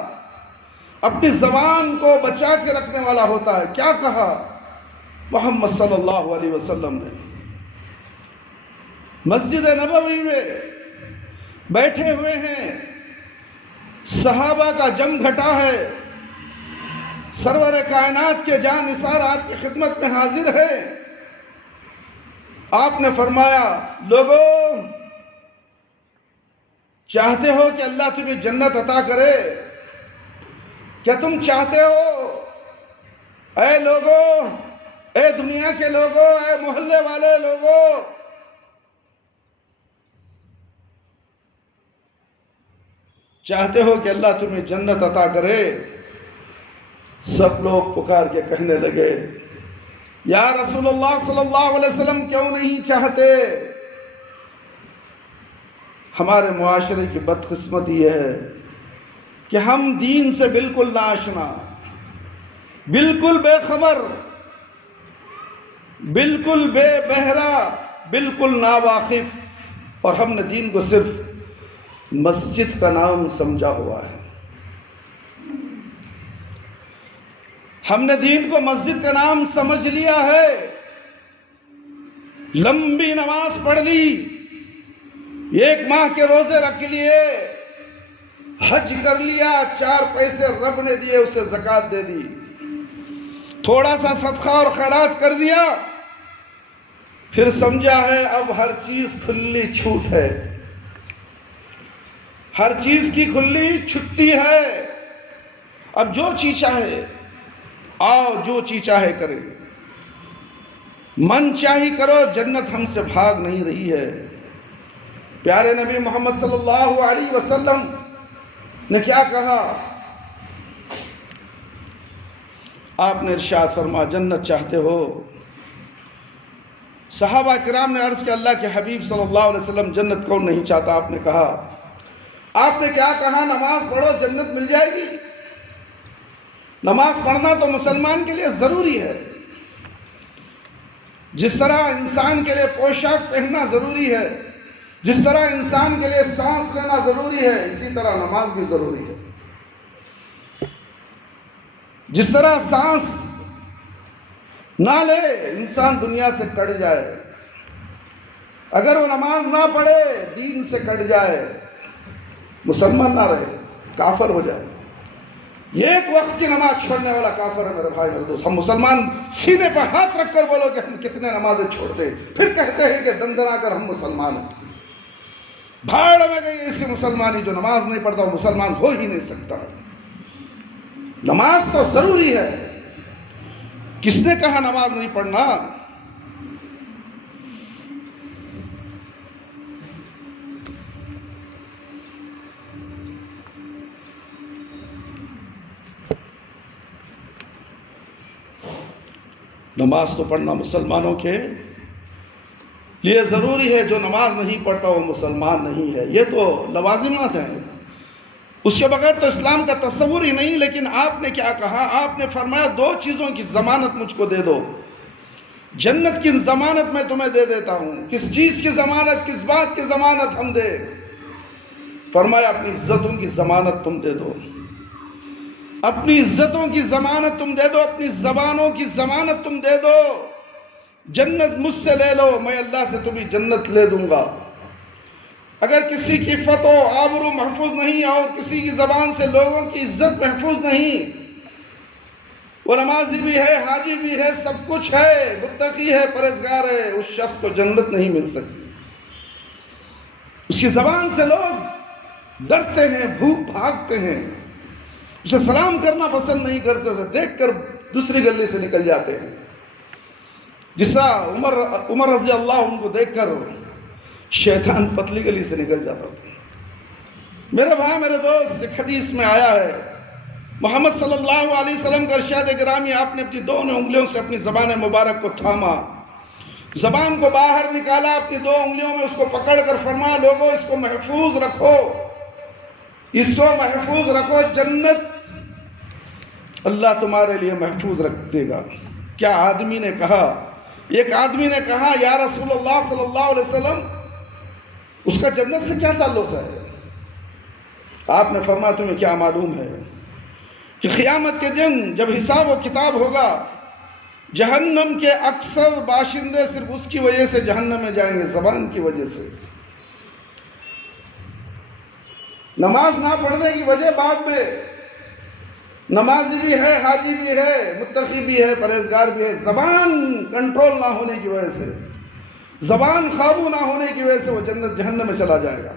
اپنی زبان کو بچا کے رکھنے والا ہوتا ہے۔ کیا کہا محمد صلی اللہ علیہ وسلم نے؟ مسجد نبوی میں بیٹھے ہوئے ہیں، صحابہ کا جم گھٹا ہے، سرور کائنات کے جان نثار آپ کی خدمت میں حاضر ہے۔ آپ نے فرمایا، لوگو چاہتے ہو کہ اللہ تمہیں جنت عطا کرے؟ کیا تم چاہتے ہو؟ اے لوگو، اے دنیا کے لوگو، اے محلے والے لوگو، چاہتے ہو کہ اللہ تمہیں جنت عطا کرے؟ سب لوگ پکار کے کہنے لگے، یا رسول اللہ صلی اللہ علیہ وسلم کیوں نہیں چاہتے؟ ہمارے معاشرے کی بدقسمتی یہ ہے کہ ہم دین سے بالکل ناآشنا، بالکل بے خبر، بالکل بے بہرا، بالکل ناواقف، اور ہم نے دین کو صرف مسجد کا نام سمجھا ہوا ہے۔ ہم نے دین کو مسجد کا نام سمجھ لیا ہے، لمبی نماز پڑھ لی، 1 ماہ کے روزے رکھ لیے، حج کر لیا، 4 پیسے رب نے دیے اسے زکوٰۃ دے دی، تھوڑا سا صدقہ اور خیرات کر دیا، پھر سمجھا ہے اب ہر چیز کھلی چھوٹ ہے، ہر چیز کی کھلی چھٹی ہے، اب جو چیز چاہے آؤ، جو چیز چاہے کرے، من چاہی کرو، جنت ہم سے بھاگ نہیں رہی ہے۔ پیارے نبی محمد صلی اللہ علیہ وسلم نے کیا کہا؟ آپ نے ارشاد فرمایا جنت چاہتے ہو؟ صحابہ کرام نے عرض کیا اللہ کے حبیب صلی اللہ علیہ وسلم جنت کون نہیں چاہتا؟ آپ نے کہا، آپ نے کیا کہا؟ نماز پڑھو جنت مل جائے گی۔ نماز پڑھنا تو مسلمان کے لیے ضروری ہے، جس طرح انسان کے لیے پوشاک پہننا ضروری ہے، جس طرح انسان کے لیے سانس لینا ضروری ہے، اسی طرح نماز بھی ضروری ہے۔ جس طرح سانس نہ لے انسان دنیا سے کٹ جائے، اگر وہ نماز نہ پڑھے دین سے کٹ جائے، مسلمان نہ رہے، کافر ہو جائے۔ یہ ایک وقت کی نماز چھوڑنے والا کافر ہے میرے بھائی میرے دوست۔ ہم مسلمان سینے پر ہاتھ رکھ کر بولو کہ ہم کتنے نمازیں چھوڑتے، پھر کہتے ہیں کہ دندنا کر ہم مسلمان ہیں۔ بھاڑ میں گئی ایسی مسلمانی، جو نماز نہیں پڑھتا وہ مسلمان ہو ہی نہیں سکتا۔ نماز تو ضروری ہے، کس نے کہا نماز نہیں پڑھنا؟ نماز تو پڑھنا مسلمانوں کے لیے ضروری ہے، جو نماز نہیں پڑھتا وہ مسلمان نہیں ہے۔ یہ تو لوازمات ہیں، اس کے بغیر تو اسلام کا تصور ہی نہیں۔ لیکن آپ نے کیا کہا؟ آپ نے فرمایا 2 چیزوں کی ضمانت مجھ کو دے دو، جنت کی ضمانت میں تمہیں دے دیتا ہوں۔ کس چیز کی ضمانت؟ کس بات کی ضمانت ہم دے؟ فرمایا اپنی عزتوں کی ضمانت تم دے دو، اپنی عزتوں کی ضمانت تم دے دو، اپنی زبانوں کی ضمانت تم دے دو، جنت مجھ سے لے لو، میں اللہ سے تمہیں جنت لے دوں گا۔ اگر کسی کی عفت و آبرو محفوظ نہیں اور کسی کی زبان سے لوگوں کی عزت محفوظ نہیں، وہ نمازی بھی ہے، حاجی بھی ہے، سب کچھ ہے، متقی ہے، پرہیزگار ہے، اس شخص کو جنت نہیں مل سکتی۔ اس کی زبان سے لوگ ڈرتے ہیں، بھوک بھاگتے ہیں، اسے سلام کرنا پسند نہیں کرتے، اسے دیکھ کر دوسری گلی سے نکل جاتے ہیں۔ جس طرح عمر رضی اللہ عنہ کو دیکھ کر شیطان پتلی گلی سے نکل جاتا تھا۔ میرے بھائی میرے دوست، ایک حدیث میں آیا ہے، محمد صلی اللہ علیہ وسلم کا ارشاد گرامی، آپ نے اپنی 2 انگلیوں سے اپنی زبان مبارک کو تھاما، زبان کو باہر نکالا، اپنی 2 انگلیوں میں اس کو پکڑ کر فرمایا لوگوں اس کو محفوظ رکھو، اس کو محفوظ رکھو، جنت اللہ تمہارے لیے محفوظ رکھ دے گا۔ کیا آدمی نے کہا؟ ایک آدمی نے کہا یا رسول اللہ صلی اللہ علیہ وسلم اس کا جنت سے کیا تعلق ہے؟ آپ نے فرمایا تمہیں کیا معلوم ہے کہ قیامت کے دن جب حساب و کتاب ہوگا، جہنم کے اکثر باشندے صرف اس کی وجہ سے جہنم میں جائیں گے، زبان کی وجہ سے۔ نماز نہ پڑھنے کی وجہ بعد میں، نمازی بھی ہے، حاجی بھی ہے، متقی بھی ہے، پرہیزگار بھی ہے، زبان کنٹرول نہ ہونے کی وجہ سے، زبان قابو نہ ہونے کی وجہ سے وہ جنت جہنم میں چلا جائے گا۔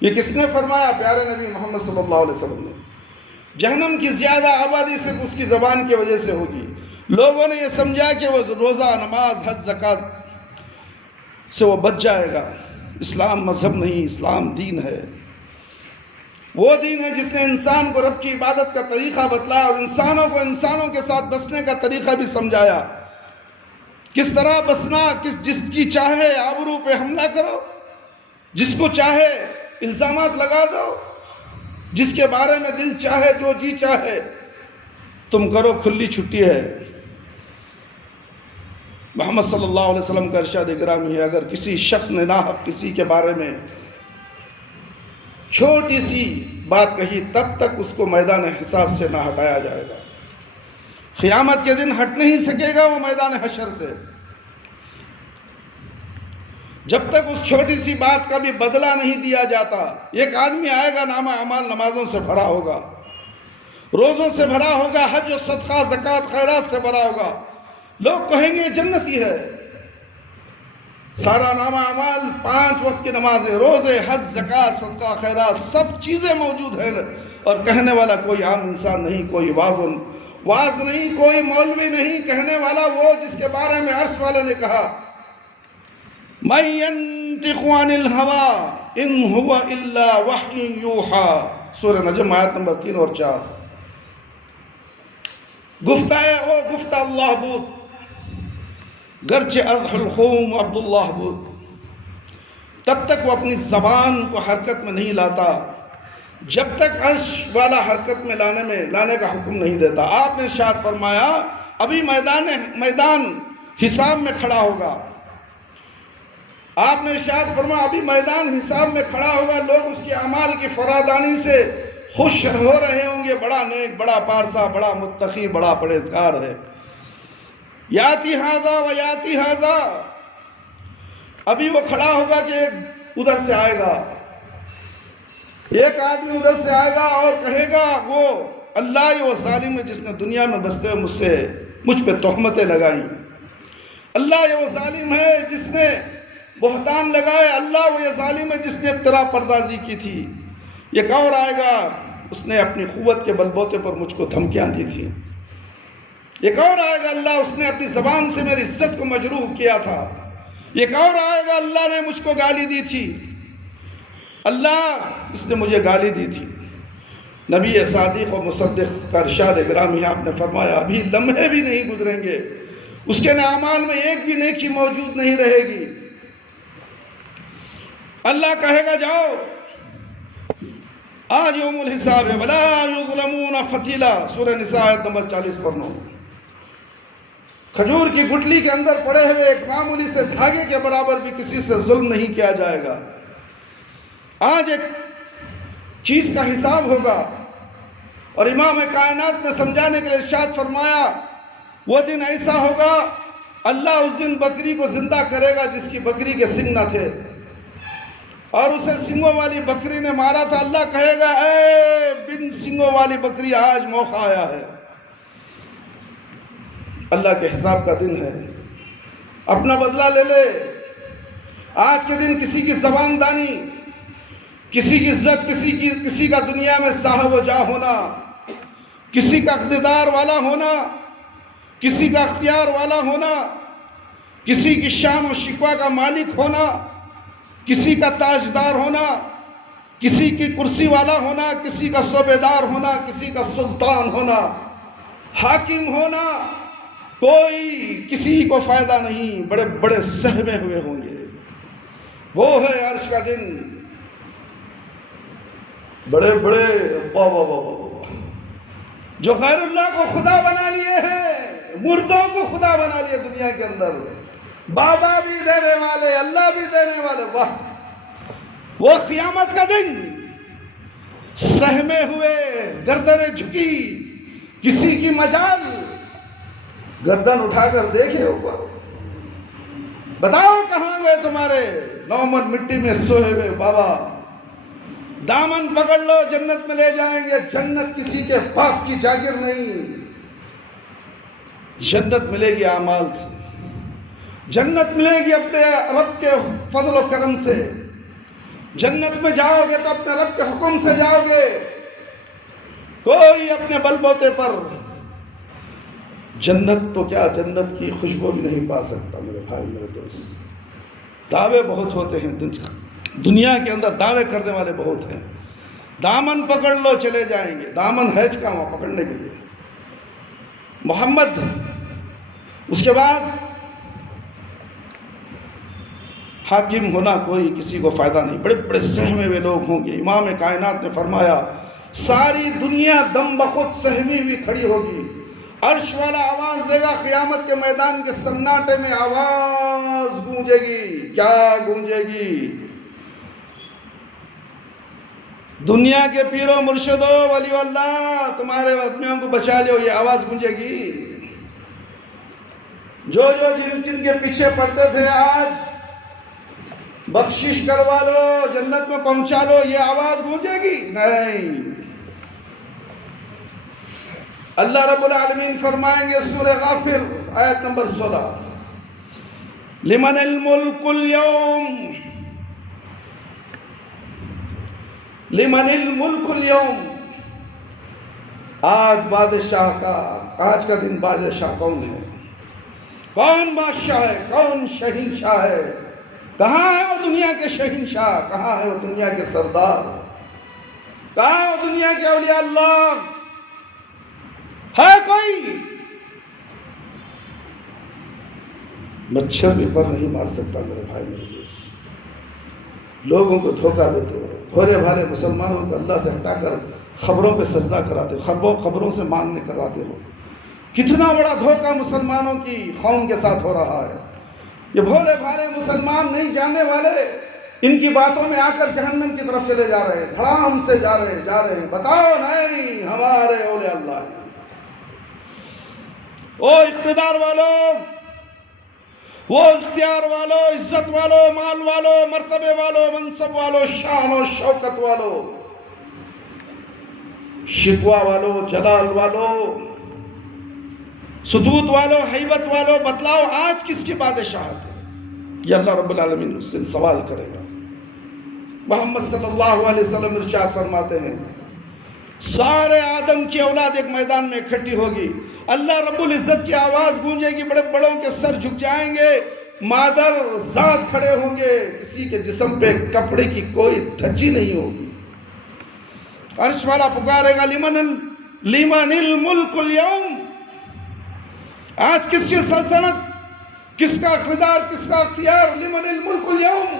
یہ کس نے فرمایا؟ پیارے نبی محمد صلی اللہ علیہ وسلم نے۔ جہنم کی زیادہ آبادی صرف اس کی زبان کی وجہ سے ہوگی۔ لوگوں نے یہ سمجھا کہ وہ روزہ، نماز، حج، زکوٰۃ سے وہ بچ جائے گا۔ اسلام مذہب نہیں، اسلام دین ہے۔ وہ دین ہے جس نے انسان کو رب کی عبادت کا طریقہ بتلایا اور انسانوں کو انسانوں کے ساتھ بسنے کا طریقہ بھی سمجھایا۔ کس طرح بسنا، جس کی چاہے آبرو پہ حملہ کرو، جس کو چاہے الزامات لگا دو، جس کے بارے میں دل چاہے جو جی چاہے تم کرو، کھلی چھٹی ہے۔ محمد صلی اللہ علیہ وسلم کا ارشاد گرامی ہے، اگر کسی شخص نے ناحق کسی کے بارے میں چھوٹی سی بات کہی تب تک اس کو میدان حساب سے نہ ہٹایا جائے گا۔ قیامت کے دن ہٹ نہیں سکے گا وہ میدان حشر سے، جب تک اس چھوٹی سی بات کا بھی بدلہ نہیں دیا جاتا۔ ایک آدمی آئے گا نامہ اعمال نمازوں سے بھرا ہوگا، روزوں سے بھرا ہوگا، حج و صدقہ زکوٰۃ خیرات سے بھرا ہوگا، لوگ کہیں گے جنتی ہے، سارا نامہ اعمال، 5 وقت کی نمازیں، روزے، حج، زکوٰۃ، صدقہ خیرات، سب چیزیں موجود ہیں، اور کہنے والا کوئی عام انسان نہیں، کوئی واعظ نہیں، کوئی مولوی نہیں، کہنے والا وہ جس کے بارے میں عرش والے نے کہا مَن يَنطِقُ عَنِ الْهَوَىٰ إِنْ هُوَ إِلَّا وَحْيٌ يُوحَىٰ، سورہ نجم آیت نمبر 3 اور 4۔ گفتہ اللہ بود گرچہ اضح الخوم عبداللہ بود، تب تک وہ اپنی زبان کو حرکت میں نہیں لاتا جب تک عرش والا حرکت میں لانے کا حکم نہیں دیتا۔ آپ نے ارشاد فرمایا ابھی میدان حساب میں کھڑا ہوگا، آپ نے ارشاد فرمایا ابھی میدان حساب میں کھڑا ہوگا، لوگ اس کے اعمال کی فرادانی سے خوش ہو رہے ہوں گے، بڑا نیک، بڑا پارسا، بڑا متقی، بڑا پرہیزگار ہے۔ یاتی ھذا و یاتی ھذا، ابھی وہ کھڑا ہوگا کہ ادھر سے آئے گا، ایک آدمی ادھر سے آئے گا اور کہے گا وہ اللہ یہ وہ ظالم ہے جس نے دنیا میں بستے ہوئے مجھ پہ تہمتیں لگائیں، اللہ یہ وہ ظالم ہے جس نے بہتان لگائے، اللہ وہ یہ ظالم ہے جس نے افتراء پردازی کی تھی۔ ایک اور آئے گا اس نے اپنی قوت کے بلبوتے پر مجھ کو دھمکیاں دی تھی۔ ایک اور آئے گا اللہ اس نے اپنی زبان سے میری عزت کو مجروح کیا تھا۔ ایک اور آئے گا اللہ نے مجھ کو گالی دی تھی، اللہ اس نے مجھے گالی دی تھی۔ نبی صادق و مصدق کا ارشاد گرامی ہے، آپ نے فرمایا ابھی لمحے بھی نہیں گزریں گے اس کے اعمال میں ایک بھی نیکی موجود نہیں رہے گی۔ اللہ کہے گا جاؤ آج یوم الحساب ہے ولا یظلمون فتیلا، سورہ نساء آیت نمبر 40 پر 9۔ کھجور کی گٹلی کے اندر پڑے ہوئے ایک معمولی سے دھاگے کے برابر بھی کسی سے ظلم نہیں کیا جائے گا۔ آج ایک چیز کا حساب ہوگا، اور امام کائنات نے سمجھانے کے لیے ارشاد فرمایا وہ دن ایسا ہوگا اللہ اس دن بکری کو زندہ کرے گا جس کی بکری کے سنگ نہ تھے، اور اسے سنگوں والی بکری نے مارا تھا۔ اللہ کہے گا اے بن سنگوں والی بکری آج موقع آیا ہے۔ اللہ کے حساب کا دن ہے، اپنا بدلہ لے لے۔ آج کے دن کسی کی زبان دانی، کسی کی عزت، کسی کا دنیا میں صاحب و جاہ ہونا، کسی کا اقتدار والا ہونا، کسی کا اختیار والا ہونا، کسی کی شان و شکوہ کا مالک ہونا، کسی کا تاجدار ہونا، کسی کی کرسی والا ہونا، کسی کا صوبیدار ہونا، کسی کا سلطان ہونا، حاکم ہونا، کوئی کسی کو فائدہ نہیں، بڑے بڑے سہمے ہوئے ہوں گے۔ وہ ہے عرش کا دن، بڑے بڑے جو غیر اللہ کو خدا بنا لیے ہیں، مردوں کو خدا بنا لیے دنیا کے اندر، بابا بھی دینے والے، اللہ بھی دینے والے، واہ! وہ قیامت کا دن، سہمے ہوئے، گردنیں جھکی، کسی کی مجال، گردن اٹھا کر دیکھے اوپر، بتاؤ کہاں گئے تمہارے نومن مٹی میں سوئے ہوئے بابا؟ دامن پکڑ لو، جنت میں لے جائیں گے۔ جنت کسی کے باپ کی جاگیر نہیں، جنت ملے گی اعمال سے، جنت ملے گی اپنے رب کے فضل و کرم سے۔ جنت میں جاؤ گے تو اپنے رب کے حکم سے جاؤ گے، کوئی اپنے بل بوتے پر جنت تو کیا جنت کی خوشبو بھی نہیں پا سکتا۔ میرے بھائی، میرے دوست، دعوے بہت ہوتے ہیں دنیا کے اندر، دعوے کرنے والے بہت ہیں۔ دامن پکڑ لو چلے جائیں گے، دامن ہے کہاں وہاں پکڑنے کے لیے؟ محمد، اس کے بعد حاکم ہونا کوئی کسی کو فائدہ نہیں، بڑے بڑے سہمے ہوئے لوگ ہوں گے۔ امام کائنات نے فرمایا ساری دنیا دم بخود سہمی ہوئی کھڑی ہوگی. عرش والا آواز دے گا، قیامت کے میدان کے سناٹے میں آواز گونجے گی. کیا گونجے گی؟ دنیا کے پیرو مرشدو ولی اللہ تمہارے آدمیوں کو بچا لو، یہ آواز گونجے گی. جو جن کے پیچھے پڑتے تھے آج بخشش کروا لو، جنت میں پہنچا لو، یہ آواز گونجے گی؟ نہیں. اللہ رب العالمین فرمائیں گے سورہ غافر آیت نمبر 16، لمن الملک اليوم، لمن الملک اليوم. آج بادشاہ کا، آج کا دن بادشاہ کون ہے؟ کون بادشاہ ہے؟ کون شہنشاہ ہے؟ کہاں ہے وہ دنیا کے شہنشاہ؟ کہاں ہے وہ دنیا کے سردار؟ کہاں ہے وہ دنیا کے اولیاء اللہ؟ ہے کوئی؟ مچھر بھی پر نہیں مار سکتا میرے بھائی میرے دوست. لوگوں کو دھوکہ دیتے ہو، بھولے بھالے مسلمانوں کو اللہ سے ہٹا کر خبروں پہ سجدہ کراتے ہو، خبروں سے مانگنے کراتے ہو. کتنا بڑا دھوکہ مسلمانوں کی قوم کے ساتھ ہو رہا ہے. یہ بھولے بھالے مسلمان نہیں جاننے والے ان کی باتوں میں آ کر جہنم کی طرف چلے جا رہے ہیں، دھڑام سے جا رہے ہیں. بتاؤ نہیں ہمارے اولیاء اللہ ہیں. وہ اقتدار والوں، وہ اختیار والوں، عزت والوں، مال والوں، مرتبے والوں، منصب والوں، شان و شوکت والوں، شکوہ والوں، جلال والوں، سدوت والوں، حیبت والوں، بتلاؤ آج کس کی بادشاہت ہے؟ یہ اللہ رب العالمین اس سے سوال کرے گا. محمد صلی اللہ علیہ وسلم ارشاد فرماتے ہیں سارے آدم کی اولاد ایک میدان میں اکٹھی ہوگی. اللہ رب العزت کی آواز گونجے گی، بڑے بڑوں کے سر جھک جائیں گے، مادر ذات کھڑے ہوں گے، کسی کے جسم پہ کپڑے کی کوئی دھجی نہیں ہوگی. عرش والا پکارے گا لمن الملک اليوم. آج کس کی سلطنت، کس کا اقتدار، کس کا اختیار؟ لمن الملک اليوم.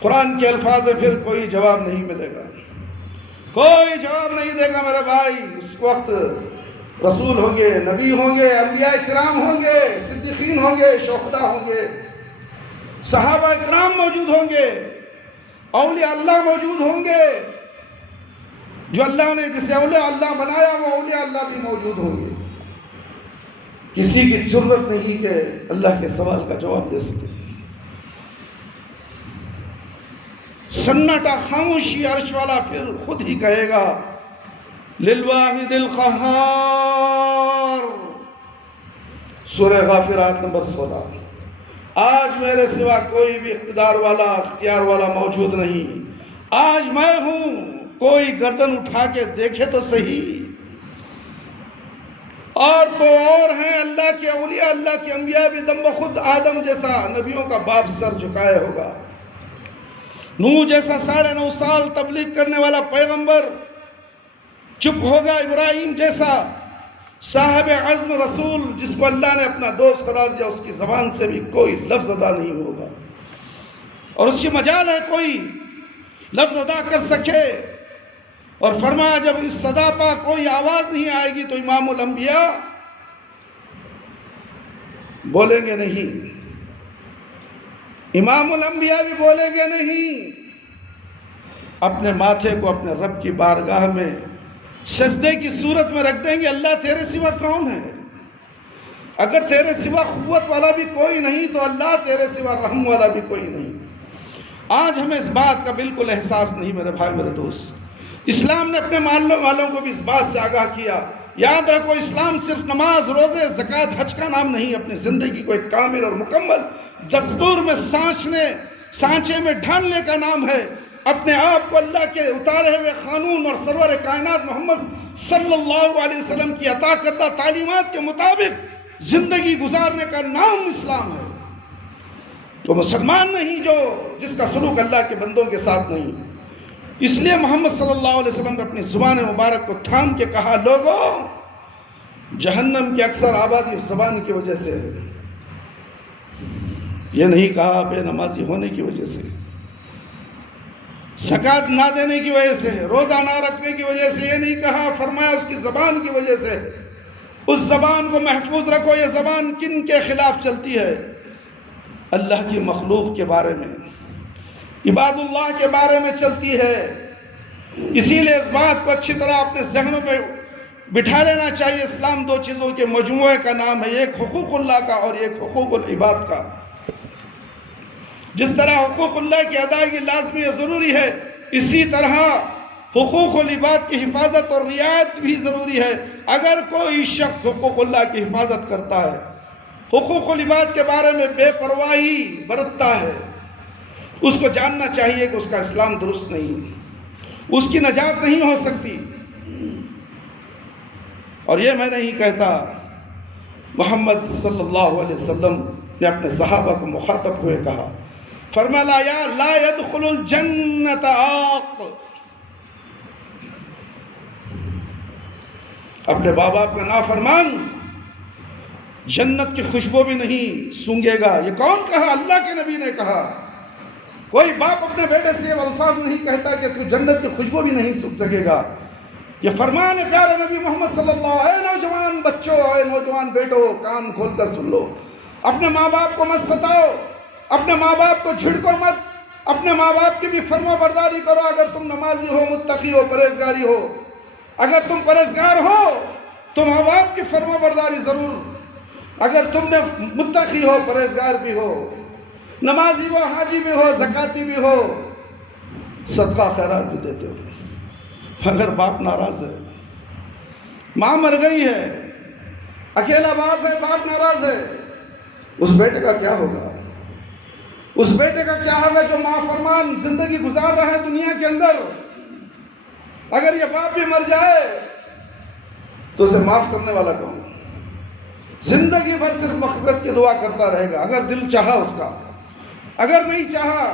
قرآن کے الفاظ پھر کوئی جواب نہیں ملے گا، کوئی جواب نہیں دے گا میرے بھائی. اس وقت رسول ہوں گے، نبی ہوں گے، انبیاء کرام ہوں گے، صدیقین ہوں گے، شہداء ہوں گے، صحابہ کرام موجود ہوں گے، اولیاء اللہ موجود ہوں گے. جو اللہ نے جسے اولیاء اللہ بنایا وہ اولیاء اللہ بھی موجود ہوں گے. کسی کی جرت نہیں کہ اللہ کے سوال کا جواب دے سکے. سناٹا، خاموشی. عرش والا پھر خود ہی کہے گا للواحد القہار. سورہ غافر آیت نمبر 16. آج میرے سوا کوئی بھی اقتدار والا، اختیار والا موجود نہیں. آج میں ہوں. کوئی گردن اٹھا کے دیکھے تو صحیح. اور تو اور ہیں اللہ کے اولیاء، اللہ کے انبیاء بھی دم بخود آدم جیسا نبیوں کا باپ سر جھکائے ہوگا، نوح جیسا 9.5 سال تبلیغ کرنے والا پیغمبر چپ ہوگا، ابراہیم جیسا صاحب عزم رسول جس کو اللہ نے اپنا دوست قرار دیا اس کی زبان سے بھی کوئی لفظ ادا نہیں ہوگا، اور اس کی مجال ہے کوئی لفظ ادا کر سکے. اور فرمایا جب اس صدا پا کوئی آواز نہیں آئے گی تو امام الانبیاء بولیں گے نہیں، امام الانبیاء بھی بولیں گے نہیں. اپنے ماتھے کو اپنے رب کی بارگاہ میں سجدے کی صورت میں رکھ دیں گے. اللہ تیرے سوا کون ہے؟ اگر تیرے سوا قوت والا بھی کوئی نہیں تو اللہ تیرے سوا رحم والا بھی کوئی نہیں. آج ہمیں اس بات کا بالکل احساس نہیں میرے بھائی میرے دوست. اسلام نے اپنے ماننے والوں کو بھی اس بات سے آگاہ کیا. یاد رکھو اسلام صرف نماز، روزے، زکوٰۃ، حج کا نام نہیں، اپنی زندگی کو ایک کامل اور مکمل دستور میں سانچے میں ڈھالنے کا نام ہے. اپنے آپ کو اللہ کے اتارے ہوئے قانون اور سرور کائنات محمد صلی اللہ علیہ وسلم کی عطا کردہ تعلیمات کے مطابق زندگی گزارنے کا نام اسلام ہے. تو مسلمان نہیں جس کا سلوک اللہ کے بندوں کے ساتھ نہیں. اس لیے محمد صلی اللہ علیہ وسلم نے اپنی زبان مبارک کو تھام کے کہا لوگوں جہنم کی اکثر آبادی اس زبان کی وجہ سے ہے. یہ نہیں کہا بے نمازی ہونے کی وجہ سے. زکوٰۃ نہ دینے کی وجہ سے، روزہ نہ رکھنے کی وجہ سے یہ نہیں کہا، فرمایا اس کی زبان کی وجہ سے اس زبان کو محفوظ رکھو۔ یہ زبان کن کے خلاف چلتی ہے؟ اللہ کی مخلوق کے بارے میں، عباد اللہ کے بارے میں چلتی ہے۔ اسی لیے اس بات کو اچھی طرح اپنے ذہنوں میں بٹھا لینا چاہیے۔ اسلام دو چیزوں کے مجموعے کا نام ہے، ایک حقوق اللہ کا اور ایک حقوق العباد کا۔ جس طرح حقوق اللہ کی ادائیگی لازمی اور ضروری ہے، اسی طرح حقوق العباد کی حفاظت اور رعایت بھی ضروری ہے۔ اگر کوئی شخص حقوق اللہ کی حفاظت کرتا ہے، حقوق العباد کے بارے میں بے پرواہی برتتا ہے، اس کو جاننا چاہیے کہ اس کا اسلام درست نہیں، اس کی نجات نہیں ہو سکتی۔ اور یہ میں نہیں کہتا، محمد صلی اللہ علیہ وسلم نے اپنے صحابہ کو مخاطب ہوئے کہا، فرمایا لا يدخل الجنت عاق، اپنے باپ کا نافرمان جنت کی خوشبو بھی نہیں سونگے گا۔ یہ کون کہا؟ اللہ کے نبی نے کہا۔ کوئی باپ اپنے بیٹے سے یہ الفاظ نہیں کہتا کہ تو جنت کی خوشبو بھی نہیں سونگ سکے گا۔ یہ فرمان ہے پیارے نبی محمد صلی اللہ علیہ وسلم۔ اے نوجوان بچوں، اے نوجوان بیٹو، کان کھول کر سن لو، اپنے ماں باپ کو مت ستاؤ، اپنے ماں باپ کو جھڑکو مت، اپنے ماں باپ کی بھی فرما برداری کرو۔ اگر تم نمازی ہو، متقی ہو، پرہیزگاری ہو، اگر تم پرہیزگار ہو تو ماں باپ کی فرما برداری ضرور، اگر تم نے متقی ہو، پرہیزگار بھی ہو، نمازی ہو، حاجی بھی ہو، زکاتی بھی ہو، صدقہ خیرات بھی دیتے ہو، اگر باپ ناراض ہے، ماں مر گئی ہے، اکیلا باپ ہے، باپ ناراض ہے، اس بیٹے کا کیا ہوگا؟ اس بیٹے کا کیا ہوگا جو ماں فرمان زندگی گزار رہا ہے دنیا کے اندر؟ اگر یہ باپ بھی مر جائے تو اسے معاف کرنے والا کون؟ زندگی بھر صرف مغفرت کی دعا کرتا رہے گا، اگر دل چاہا اس کا، اگر نہیں چاہا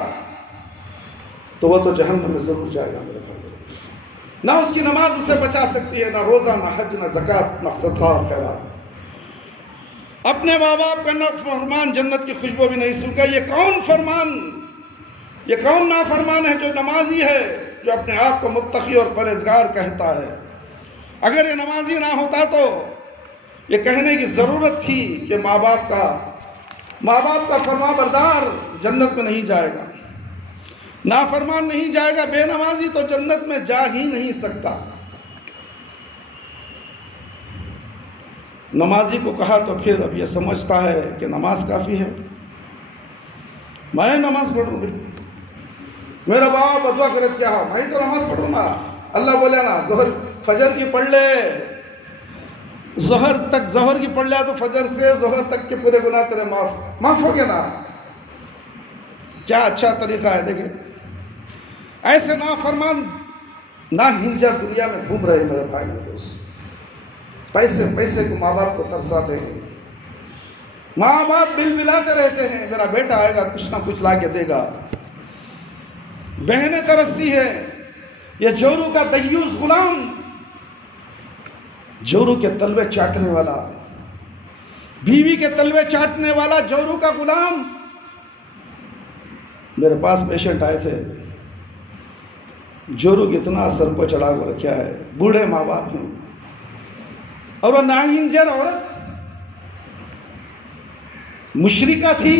تو وہ تو جہنم میں ضرور جائے گا میرے بھائی۔ نہ اس کی نماز اسے بچا سکتی ہے، نہ روزہ، نہ حج، نہ زکوٰۃ، نہ صدقہ اور خیرات۔ اپنے ماں باپ کا نافرمان جنت کی خوشبو بھی نہیں سونگا۔ یہ کون فرمان، یہ کون نافرمان ہے جو نمازی ہے، جو اپنے آپ کو متقی اور پرہیزگار کہتا ہے؟ اگر یہ نمازی نہ ہوتا تو یہ کہنے کی ضرورت تھی کہ ماں باپ کا فرما بردار جنت میں نہیں جائے گا، نافرمان نہیں جائے گا، بے نمازی تو جنت میں جا ہی نہیں سکتا۔ نمازی کو کہا تو پھر اب یہ سمجھتا ہے کہ نماز کافی ہے، میں نماز پڑھوں گی، میرا باپ ادعا کرے کیا ہو، میں تو نماز پڑھوں گا۔ اللہ بولے نا ظہر فجر کی پڑھ لے، ظہر کی پڑھ لیا تو فجر سے ظہر تک کے پورے گناہ تیرے معاف ہو گئے نا۔ کیا اچھا طریقہ ہے، دیکھیں ایسے نافرمان ناہنجر دنیا میں گھوم رہے میرے بھائی میرے دوست، پیسے کو ماں باپ کو ترساتے ہیں، ماں باپ بل بلاتے رہتے ہیں، میرا بیٹا آئے گا کچھ نہ کچھ لا کے دے گا، بہنیں ترستی ہے، یہ جورو کا دیوس غلام، جورو کے تلوے چاٹنے والا، بیوی کے تلوے چاٹنے والا جورو کا غلام۔ میرے پاس پیشنٹ آئے تھے، جورو کتنا اثر کو چڑھا کر رکھا ہے، بوڑھے ماں باپ ہیں، اور وہ ناہنجر عورت مشرکہ تھی،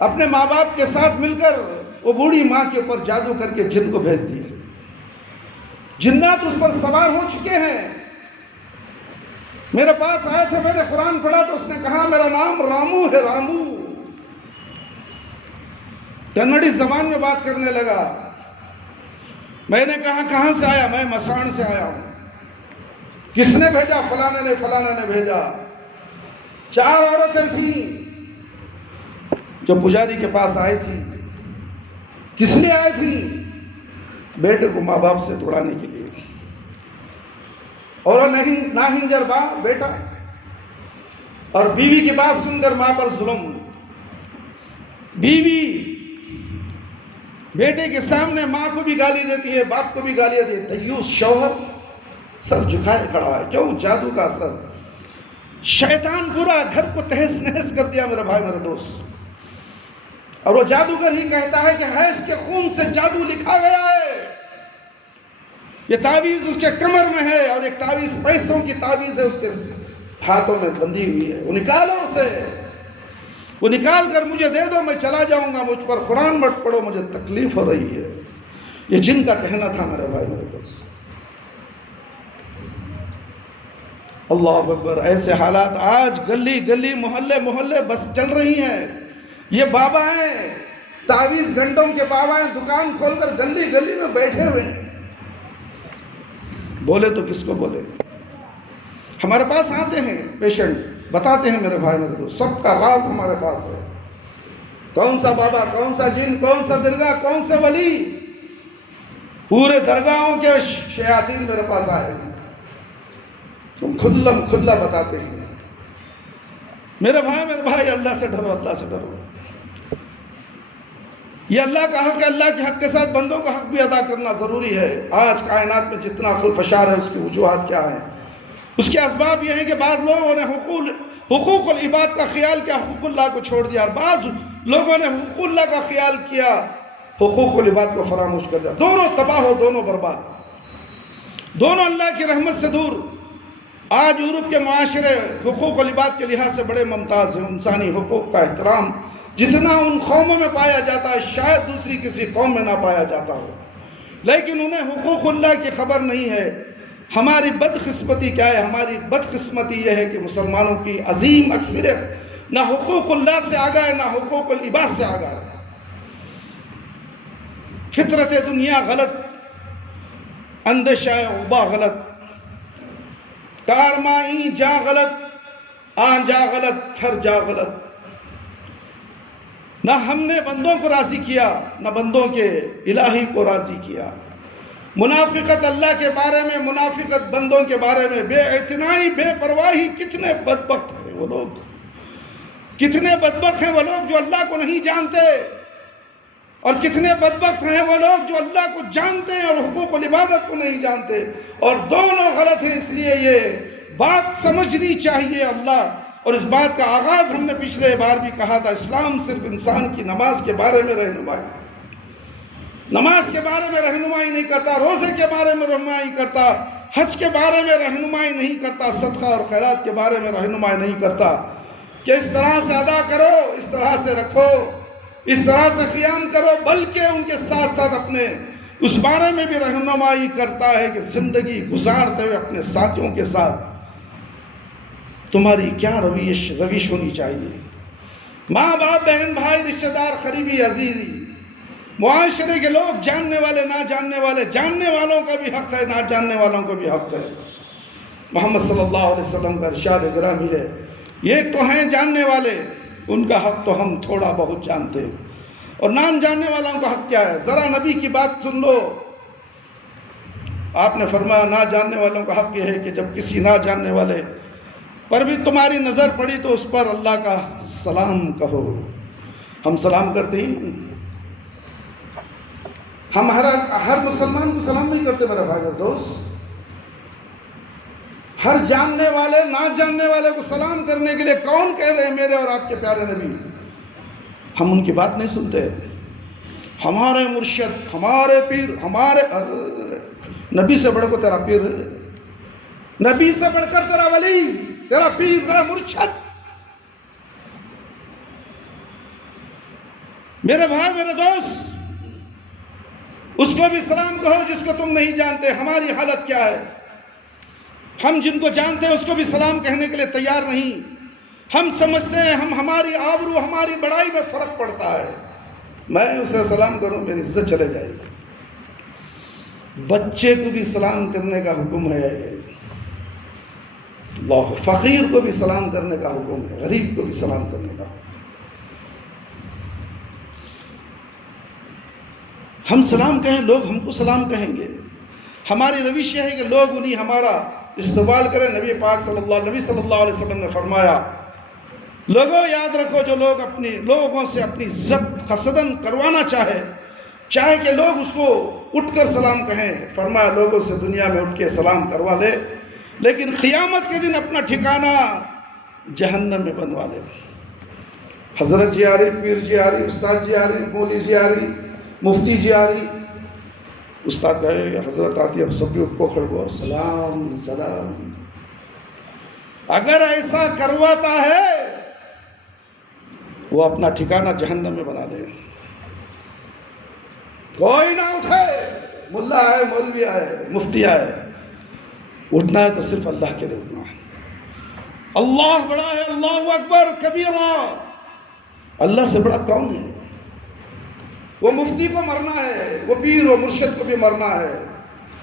اپنے ماں باپ کے ساتھ مل کر وہ بوڑھی ماں کے اوپر جادو کر کے جن کو بھیج دیا، جنات اس پر سوار ہو چکے ہیں۔ میرے پاس آئے تھے، میں نے قرآن پڑھا تو اس نے کہا میرا نام رامو ہے، رامو۔ کنڑی زبان میں بات کرنے لگا۔ میں نے کہا کہاں سے آیا؟ میں مسان سے آیا ہوں۔ کس نے بھیجا؟ فلانے نے بھیجا۔ 4 عورتیں تھیں جو پجاری کے پاس آئی تھی۔ کس لیے آئی تھی؟ بیٹے کو ماں باپ سے توڑانے کے لیے، اور ناہنجر باپ بیٹا، اور بیوی کی بات سن کر ماں پر ظلم، بیوی بیٹے کے سامنے ماں کو بھی گالی دیتی ہے، باپ کو بھی گالیاں دیتی ہے۔ دیوس شوہر سر جھکائے کھڑا ہے، کیوں؟ جادو کا اثر، شیطان پورا گھر کو تہس نہس کر دیا میرے بھائی میرے دوست۔ اور وہ جادوگر ہی کہتا ہے کہ حیض کے خون سے جادو لکھا گیا ہے، یہ تعویذ اس کے کمر میں ہے، اور ایک تعویذ پیسوں کی تعویذ ہے، اس کے ہاتھوں میں بندھی ہوئی ہے، وہ نکالو اسے، وہ نکال کر مجھے دے دو، میں چلا جاؤں گا، مجھ پر قرآن مت پڑھو، مجھے تکلیف ہو رہی ہے۔ یہ جن کا کہنا تھا میرے بھائی میرے دوست۔ اللہ اکبر، ایسے حالات آج گلی گلی محلے محلے بس چل رہی ہیں۔ یہ بابا ہیں، تعویذ گھنٹوں کے بابا ہیں، دکان کھول کر گلی گلی میں بیٹھے ہوئے ہیں، بولے تو کس کو بولے؟ ہمارے پاس آتے ہیں پیشنٹ، بتاتے ہیں میرے بھائی میرے دوست، سب کا راز ہمارے پاس ہے، کون سا بابا، کون سا جن، کون سا درگاہ، کون سے ولی، پورے درگاہوں کے شیاطین میرے پاس آئے ہیں، تم کھلم کھلا بتاتے ہیں۔ میرے بھائی اللہ سے ڈرو، اللہ سے ڈرو۔ یہ اللہ کا حق ہے، اللہ کے حق کے ساتھ بندوں کا حق بھی ادا کرنا ضروری ہے۔ آج کائنات میں جتنا خلفشار ہے، اس کی وجوہات کیا ہیں؟ اس کے اسباب یہ ہیں کہ بعض لوگوں نے حقوق العباد کا خیال کیا، حقوق اللہ کو چھوڑ دیا، اور بعض لوگوں نے حقوق اللہ کا خیال کیا، حقوق العباد کو فراموش کر دیا۔ دونوں تباہ ہو، دونوں برباد، دونوں اللہ کی رحمت سے دور۔ آج یورپ کے معاشرے حقوق العباد کے لحاظ سے بڑے ممتاز ہیں۔ انسانی حقوق کا احترام جتنا ان قوموں میں پایا جاتا ہے، شاید دوسری کسی قوم میں نہ پایا جاتا ہو، لیکن انہیں حقوق اللہ کی خبر نہیں ہے۔ ہماری بدقسمتی کیا ہے؟ ہماری بدقسمتی یہ ہے کہ مسلمانوں کی عظیم اکثریت نہ حقوق اللہ سے آگاہ ہے، نہ حقوق العباد سے آگاہ ہے۔ فطرت دنیا غلط، اندیشہ عقبہ غلط، کارمائی جا غلط، آن جا غلط، ہر جا غلط۔ نہ ہم نے بندوں کو راضی کیا، نہ بندوں کے الہی کو راضی کیا۔ منافقت اللہ کے بارے میں، منافقت بندوں کے بارے میں، بے اعتنائی، بے پرواہی۔ کتنے بدبخت ہیں وہ لوگ، کتنے بدبخت ہیں وہ لوگ جو اللہ کو نہیں جانتے، اور کتنے بدبخت ہیں وہ لوگ جو اللہ کو جانتے ہیں اور حقوق العبادت کو نہیں جانتے، اور دونوں غلط ہیں۔ اس لیے یہ بات سمجھنی چاہیے اللہ، اور اس بات کا آغاز ہم نے پچھلے بار بھی کہا تھا، اسلام صرف انسان کی نماز کے بارے میں رہنمائی، نماز کے بارے میں رہنمائی نہیں کرتا، روزے کے بارے میں رہنمائی کرتا، حج کے بارے میں رہنمائی نہیں کرتا، صدقہ اور خیرات کے بارے میں رہنمائی نہیں کرتا کہ اس طرح سے ادا کرو، اس طرح سے رکھو، اس طرح سے قیام کرو، بلکہ ان کے ساتھ ساتھ اپنے اس بارے میں بھی رہنمائی کرتا ہے کہ زندگی گزارتے ہوئے اپنے ساتھیوں کے ساتھ تمہاری کیا روش ہونی چاہیے۔ ماں باپ، بہن بھائی، رشتہ دار، قریبی عزیزی، معاشرے کے لوگ، جاننے والے، نہ جاننے والے، جاننے والوں کا بھی حق ہے، نہ جاننے والوں کا بھی حق ہے۔ محمد صلی اللہ علیہ وسلم کا ارشاد گرامی ہے، یہ تو ہیں جاننے والے، ان کا حق تو ہم تھوڑا بہت جانتے ہیں، اور نہ جاننے والوں کا حق کیا ہے؟ ذرا نبی کی بات سن لو۔ آپ نے فرمایا نہ جاننے والوں کا حق یہ ہے کہ جب کسی نہ جاننے والے پر بھی تمہاری نظر پڑی تو اس پر اللہ کا سلام کہو۔ ہم سلام کرتے ہیں؟ ہم ہر مسلمان کو سلام نہیں کرتے میرے بھائی اور دوست۔ ہر جاننے والے، نہ جاننے والے کو سلام کرنے کے لیے کون کہہ رہے ہیں میرے اور آپ کے پیارے نبی؟ ہم ان کی بات نہیں سنتے۔ ہمارے مرشد، ہمارے پیر، ہمارے نبی سے بڑھ کر تیرا پیر، نبی سے بڑھ کر تیرا ولی، تیرا پیر، تیرا مرشد۔ میرے بھائی میرے دوست، اس کو بھی سلام کہو جس کو تم نہیں جانتے۔ ہماری حالت کیا ہے؟ ہم جن کو جانتے ہیں اس کو بھی سلام کہنے کے لیے تیار نہیں۔ ہم سمجھتے ہیں ہماری آبرو، ہماری بڑائی میں فرق پڑتا ہے، میں اسے سلام کروں میری عزت چلے جائے گی۔ بچے کو بھی سلام کرنے کا حکم ہے، اللہ، فقیر کو بھی سلام کرنے کا حکم ہے، غریب کو بھی سلام کرنے کا۔ ہم سلام کہیں، لوگ ہم کو سلام کہیں گے۔ ہماری روش یہ ہے کہ لوگ انہیں ہمارا استقبال کریں۔ نبی پاک صلی اللہ علیہ وسلم نے فرمایا، لوگوں یاد رکھو، جو لوگ لوگوں سے اپنی عزت حسدن کروانا چاہے کہ لوگ اس کو اٹھ کر سلام کہیں، فرمایا لوگوں سے دنیا میں اٹھ کے سلام کروا لے، لیکن قیامت کے دن اپنا ٹھکانہ جہنم میں بنوا لے۔ حضرت جی آ رہی، پیر جی آ رہی، استاد جی آ رہی، مولوی جی آ رہی، مفتی جی آ رہی، استاد گئے، حضرت آتی، ہم سب بھی اٹھ کو کھڑ گو، سلام سلام. اگر ایسا کرواتا ہے وہ اپنا ٹھکانہ جہنم میں بنا دے. کوئی نہ اٹھے، ملا ہے، مولوی ہے، مفتی ہے، اٹھنا ہے تو صرف اللہ کے لیے اٹھنا ہے. اللہ بڑا ہے، اللہ اکبر کبیرہ. اللہ سے بڑا کون ہے؟ وہ مفتی کو مرنا ہے، وہ پیر و مرشد کو بھی مرنا ہے.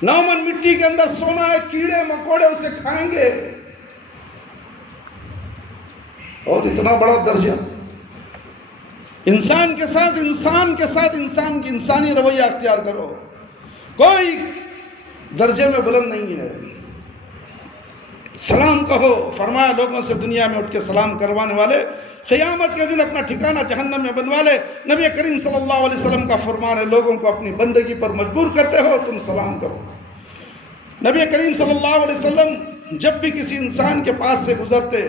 نومن مٹی کے اندر سونا ہے، کیڑے مکوڑے اسے کھائیں گے. اور اتنا بڑا درجہ انسان کے ساتھ انسان کی انسانی رویہ اختیار کرو. کوئی درجے میں بلند نہیں ہے. سلام کہو. فرمایا لوگوں سے دنیا میں اٹھ کے سلام کروانے والے قیامت کے دن اپنا ٹھکانہ جہنم میں بنوا لے. نبی کریم صلی اللہ علیہ وسلم کا فرمان ہے، لوگوں کو اپنی بندگی پر مجبور کرتے ہو تم سلام کرو. نبی کریم صلی اللہ علیہ وسلم جب بھی کسی انسان کے پاس سے گزرتے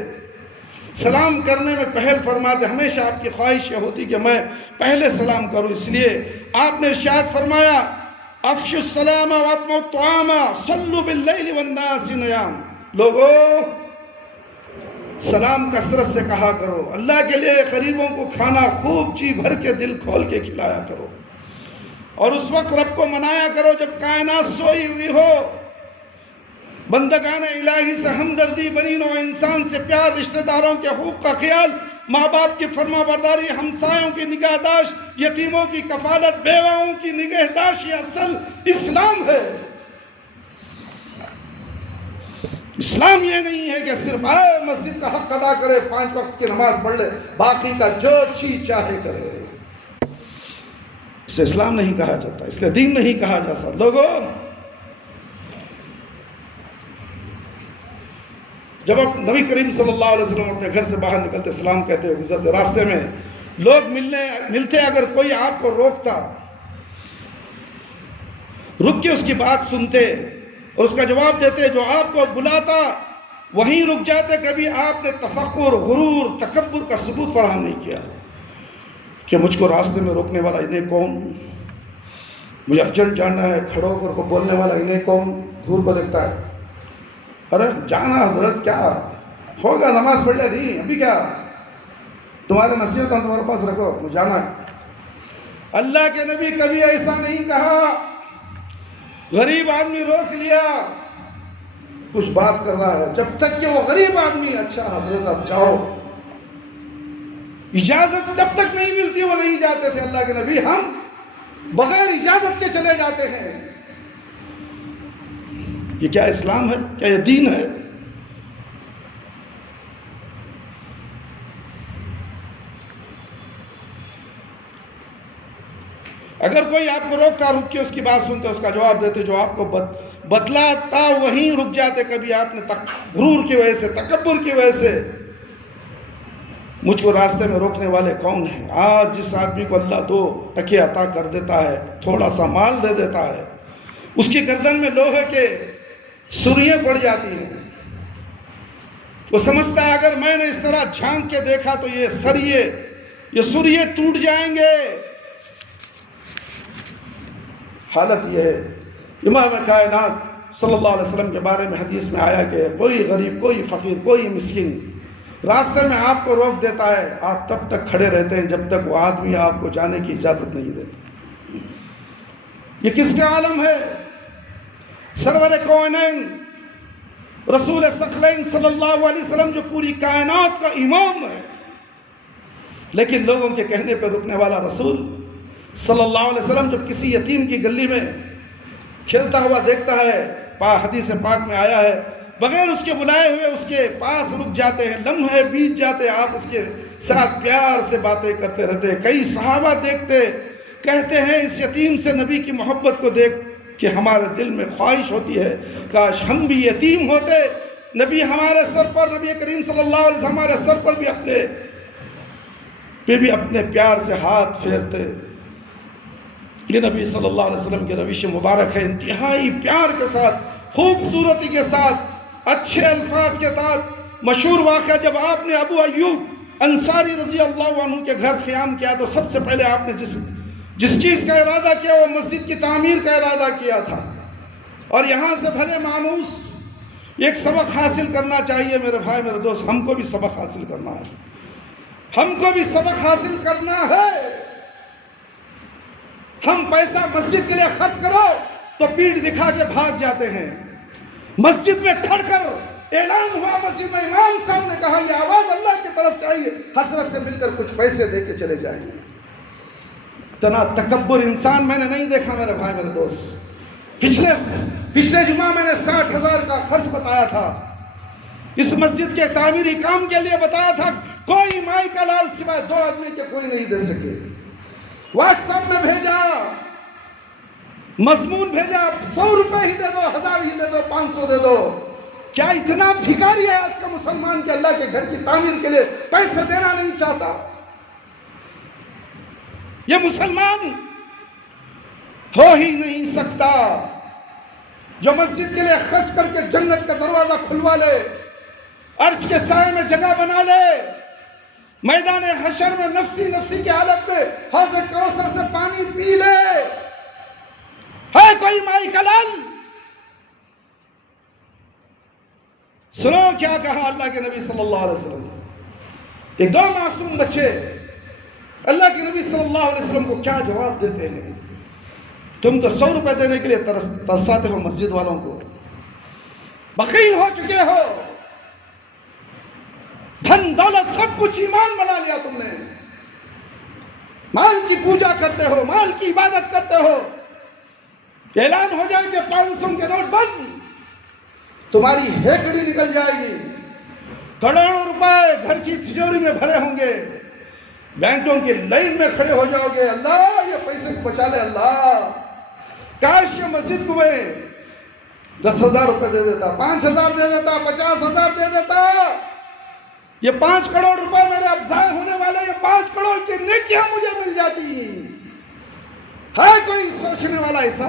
سلام کرنے میں پہل فرماتے. ہمیشہ آپ کی خواہش یہ ہوتی کہ میں پہلے سلام کروں، اس لیے آپ نے ارشاد فرمایا افشوا السلام واطعموا الطعام صلوا باللیل والناس نیام. لوگو سلام کثرت سے کہا کرو، اللہ کے لیے غریبوں کو کھانا خوب جی بھر کے دل کھول کے کھلایا کرو، اور اس وقت رب کو منایا کرو جب کائنات سوئی ہوئی ہو. بندگان الہی سے ہمدردی، بنی نوع انسان سے پیار، رشتہ داروں کے حقوق کا خیال، ماں باپ کی فرما برداری، ہمسایوں کی نگہداشت، یتیموں کی کفالت، بیواؤں کی نگہداشت، یہ اصل اسلام ہے. اسلام یہ نہیں ہے کہ صرف آئے مسجد کا حق ادا کرے، 5 وقت کی نماز پڑھ لے، باقی کا جو چاہے کرے. اسے اسلام نہیں کہا جاتا، اس لیے دین نہیں کہا جاتا. لوگوں جب اب نبی کریم صلی اللہ علیہ وسلم اپنے گھر سے باہر نکلتے سلام کہتے ہوئے گزرتے، راستے میں لوگ ملتے، اگر کوئی آپ کو روکتا، رک کے اس کی بات سنتے اور اس کا جواب دیتے، جو آپ کو بلاتا وہیں رک جاتے. کبھی آپ نے تفخر، غرور، تکبر کا ثبوت فراہم نہیں کیا کہ مجھ کو راستے میں روکنے والا انہیں کون، مجھے ارجنٹ جانا ہے، کھڑو کر کو بولنے والا انہیں کون. دور کو دیکھتا ہے، ارے جانا حضرت، کیا ہوگا، نماز پڑھ لے. نہیں ابھی کیا، تمہارے نصیحت ہم تمہارے پاس رکھو، مجھے جانا ہے. اللہ کے نبی کبھی ایسا نہیں کہا. غریب آدمی روک لیا، کچھ بات کر رہا ہے، جب تک کہ وہ غریب آدمی اچھا حضرت اب جاؤ، اجازت جب تک نہیں ملتی وہ نہیں جاتے تھے. اللہ کے نبی ہم بغیر اجازت کے چلے جاتے ہیں. یہ کیا اسلام ہے؟ کیا یہ دین ہے؟ اگر کوئی آپ کو روکتا، رک کے اس کی بات سنتے، اس کا جواب دیتے، جو آپ کو بتلاتا وہیں رک جاتے. کبھی آپ نے غرور کی وجہ سے، تکبر کی وجہ سے مجھ کو راستے میں روکنے والے کون ہیں؟ آج جس آدمی کو اللہ 2 ٹکے عطا کر دیتا ہے، تھوڑا سا مال دے دیتا ہے، اس کی گردن میں لوہے کے سریے پڑ جاتی ہیں. وہ سمجھتا ہے اگر میں نے اس طرح جھانک کے دیکھا تو یہ سریے ٹوٹ جائیں گے. حالت یہ ہے. امام کائنات صلی اللہ علیہ وسلم کے بارے میں حدیث میں آیا کہ کوئی غریب، کوئی فقیر، کوئی مسکین راستے میں آپ کو روک دیتا ہے، آپ تب تک کھڑے رہتے ہیں جب تک وہ آدمی آپ کو جانے کی اجازت نہیں دیتا. یہ کس کا عالم ہے؟ سرور کونین رسول ثقلین صلی اللہ علیہ وسلم جو پوری کائنات کا امام ہے، لیکن لوگوں کے کہنے پر رکنے والا رسول صلی اللہ علیہ وسلم جب کسی یتیم کی گلی میں کھیلتا ہوا دیکھتا ہے، حدیث پاک میں آیا ہے، بغیر اس کے بلائے ہوئے اس کے پاس رک جاتے ہیں، لمحے بیت جاتے، آپ اس کے ساتھ پیار سے باتیں کرتے رہتے. کئی صحابہ دیکھتے، کہتے ہیں اس یتیم سے نبی کی محبت کو دیکھ کہ ہمارے دل میں خواہش ہوتی ہے کاش ہم بھی یتیم ہوتے. نبی ہمارے سر پر، نبی کریم صلی اللہ علیہ وسلم ہمارے سر پر بھی اپنے پیار سے ہاتھ پھیرتے. یہ نبی صلی اللہ علیہ وسلم کی روش مبارک ہے. انتہائی پیار کے ساتھ، خوبصورتی کے ساتھ، اچھے الفاظ کے ساتھ. مشہور واقعہ جب آپ نے ابو ایوب انصاری رضی اللہ عنہ کے گھر قیام کیا تو سب سے پہلے آپ نے جس چیز کا ارادہ کیا وہ مسجد کی تعمیر کا ارادہ کیا تھا. اور یہاں سے بھلے مانوس ایک سبق حاصل کرنا چاہیے میرے بھائی میرے دوست. ہم کو بھی سبق حاصل کرنا ہے, ہم کو بھی سبق حاصل کرنا ہے. ہم پیسہ مسجد کے لیے خرچ کرو تو پیٹھ دکھا کے بھاگ جاتے ہیں. مسجد میں کھڑ کر اعلان ہوا مسجد میں, امام صاحب نے کہا یہ آواز اللہ کی طرف سے آئی ہے, حضرت سے مل کر کچھ پیسے دے کے چلے جائیں گے. اتنا تکبر انسان میں نے نہیں دیکھا میرے بھائی میرے دوست. پچھلے جمعہ میں نے 60,000 کا خرچ بتایا تھا, اس مسجد کے تعمیری کام کے لیے بتایا تھا. کوئی مائی کا لال سوائے 2 آدمی کے کوئی نہیں دے سکے. واٹس ایپ میں بھیجا, مضمون بھیجا, 100 روپے ہی دے دو, 1000 ہی دے دو, 500 دے دو. کیا اتنا بھکاری ہے آج کا مسلمان کہ اللہ کے گھر کی تعمیر کے لیے پیسے دینا نہیں چاہتا؟ یہ مسلمان ہو ہی نہیں سکتا جو مسجد کے لیے خرچ کر کے جنت کا دروازہ کھلوا لے, عرش کے سائے میں جگہ بنا لے, میدان حشر میں نفسی کی حالت میں حوض کوثر سے پانی پی لے. ہے کوئی مائی کا لال؟ سنو کیا کہا اللہ کے نبی صلی اللہ علیہ وسلم نے. یہ 2 معصوم بچے اللہ کے نبی صلی اللہ علیہ وسلم کو کیا جواب دیتے ہیں. تم تو 100 روپے دینے کے لیے ترساتے ہو مسجد والوں کو, بخیل ہو چکے ہو, دھن دولت سب کچھ ایمان بنا لیا تم نے, مال کی پوجا کرتے ہو, مال کی عبادت کرتے ہو. اعلان ہو جائے کہ 500 کے نوٹ بند, تمہاری ہیکڑی نکل جائے گی, کروڑوں روپے گھر کی تجوری میں بھرے ہوں گے, بینکوں کی لائن میں کھڑے ہو جاؤ گے. اللہ یہ پیسے کو بچا لے, اللہ کاش کے مسجد کو میں 10,000 روپے دے دیتا, 5,000 دے دیتا, 50,000 دے دیتا. یہ 5 کروڑ روپے میرے اب ضائع ہونے والے, یہ 5 کروڑ کی نیکیاں مجھے مل جاتی. ہے کوئی سوچنے والا ایسا؟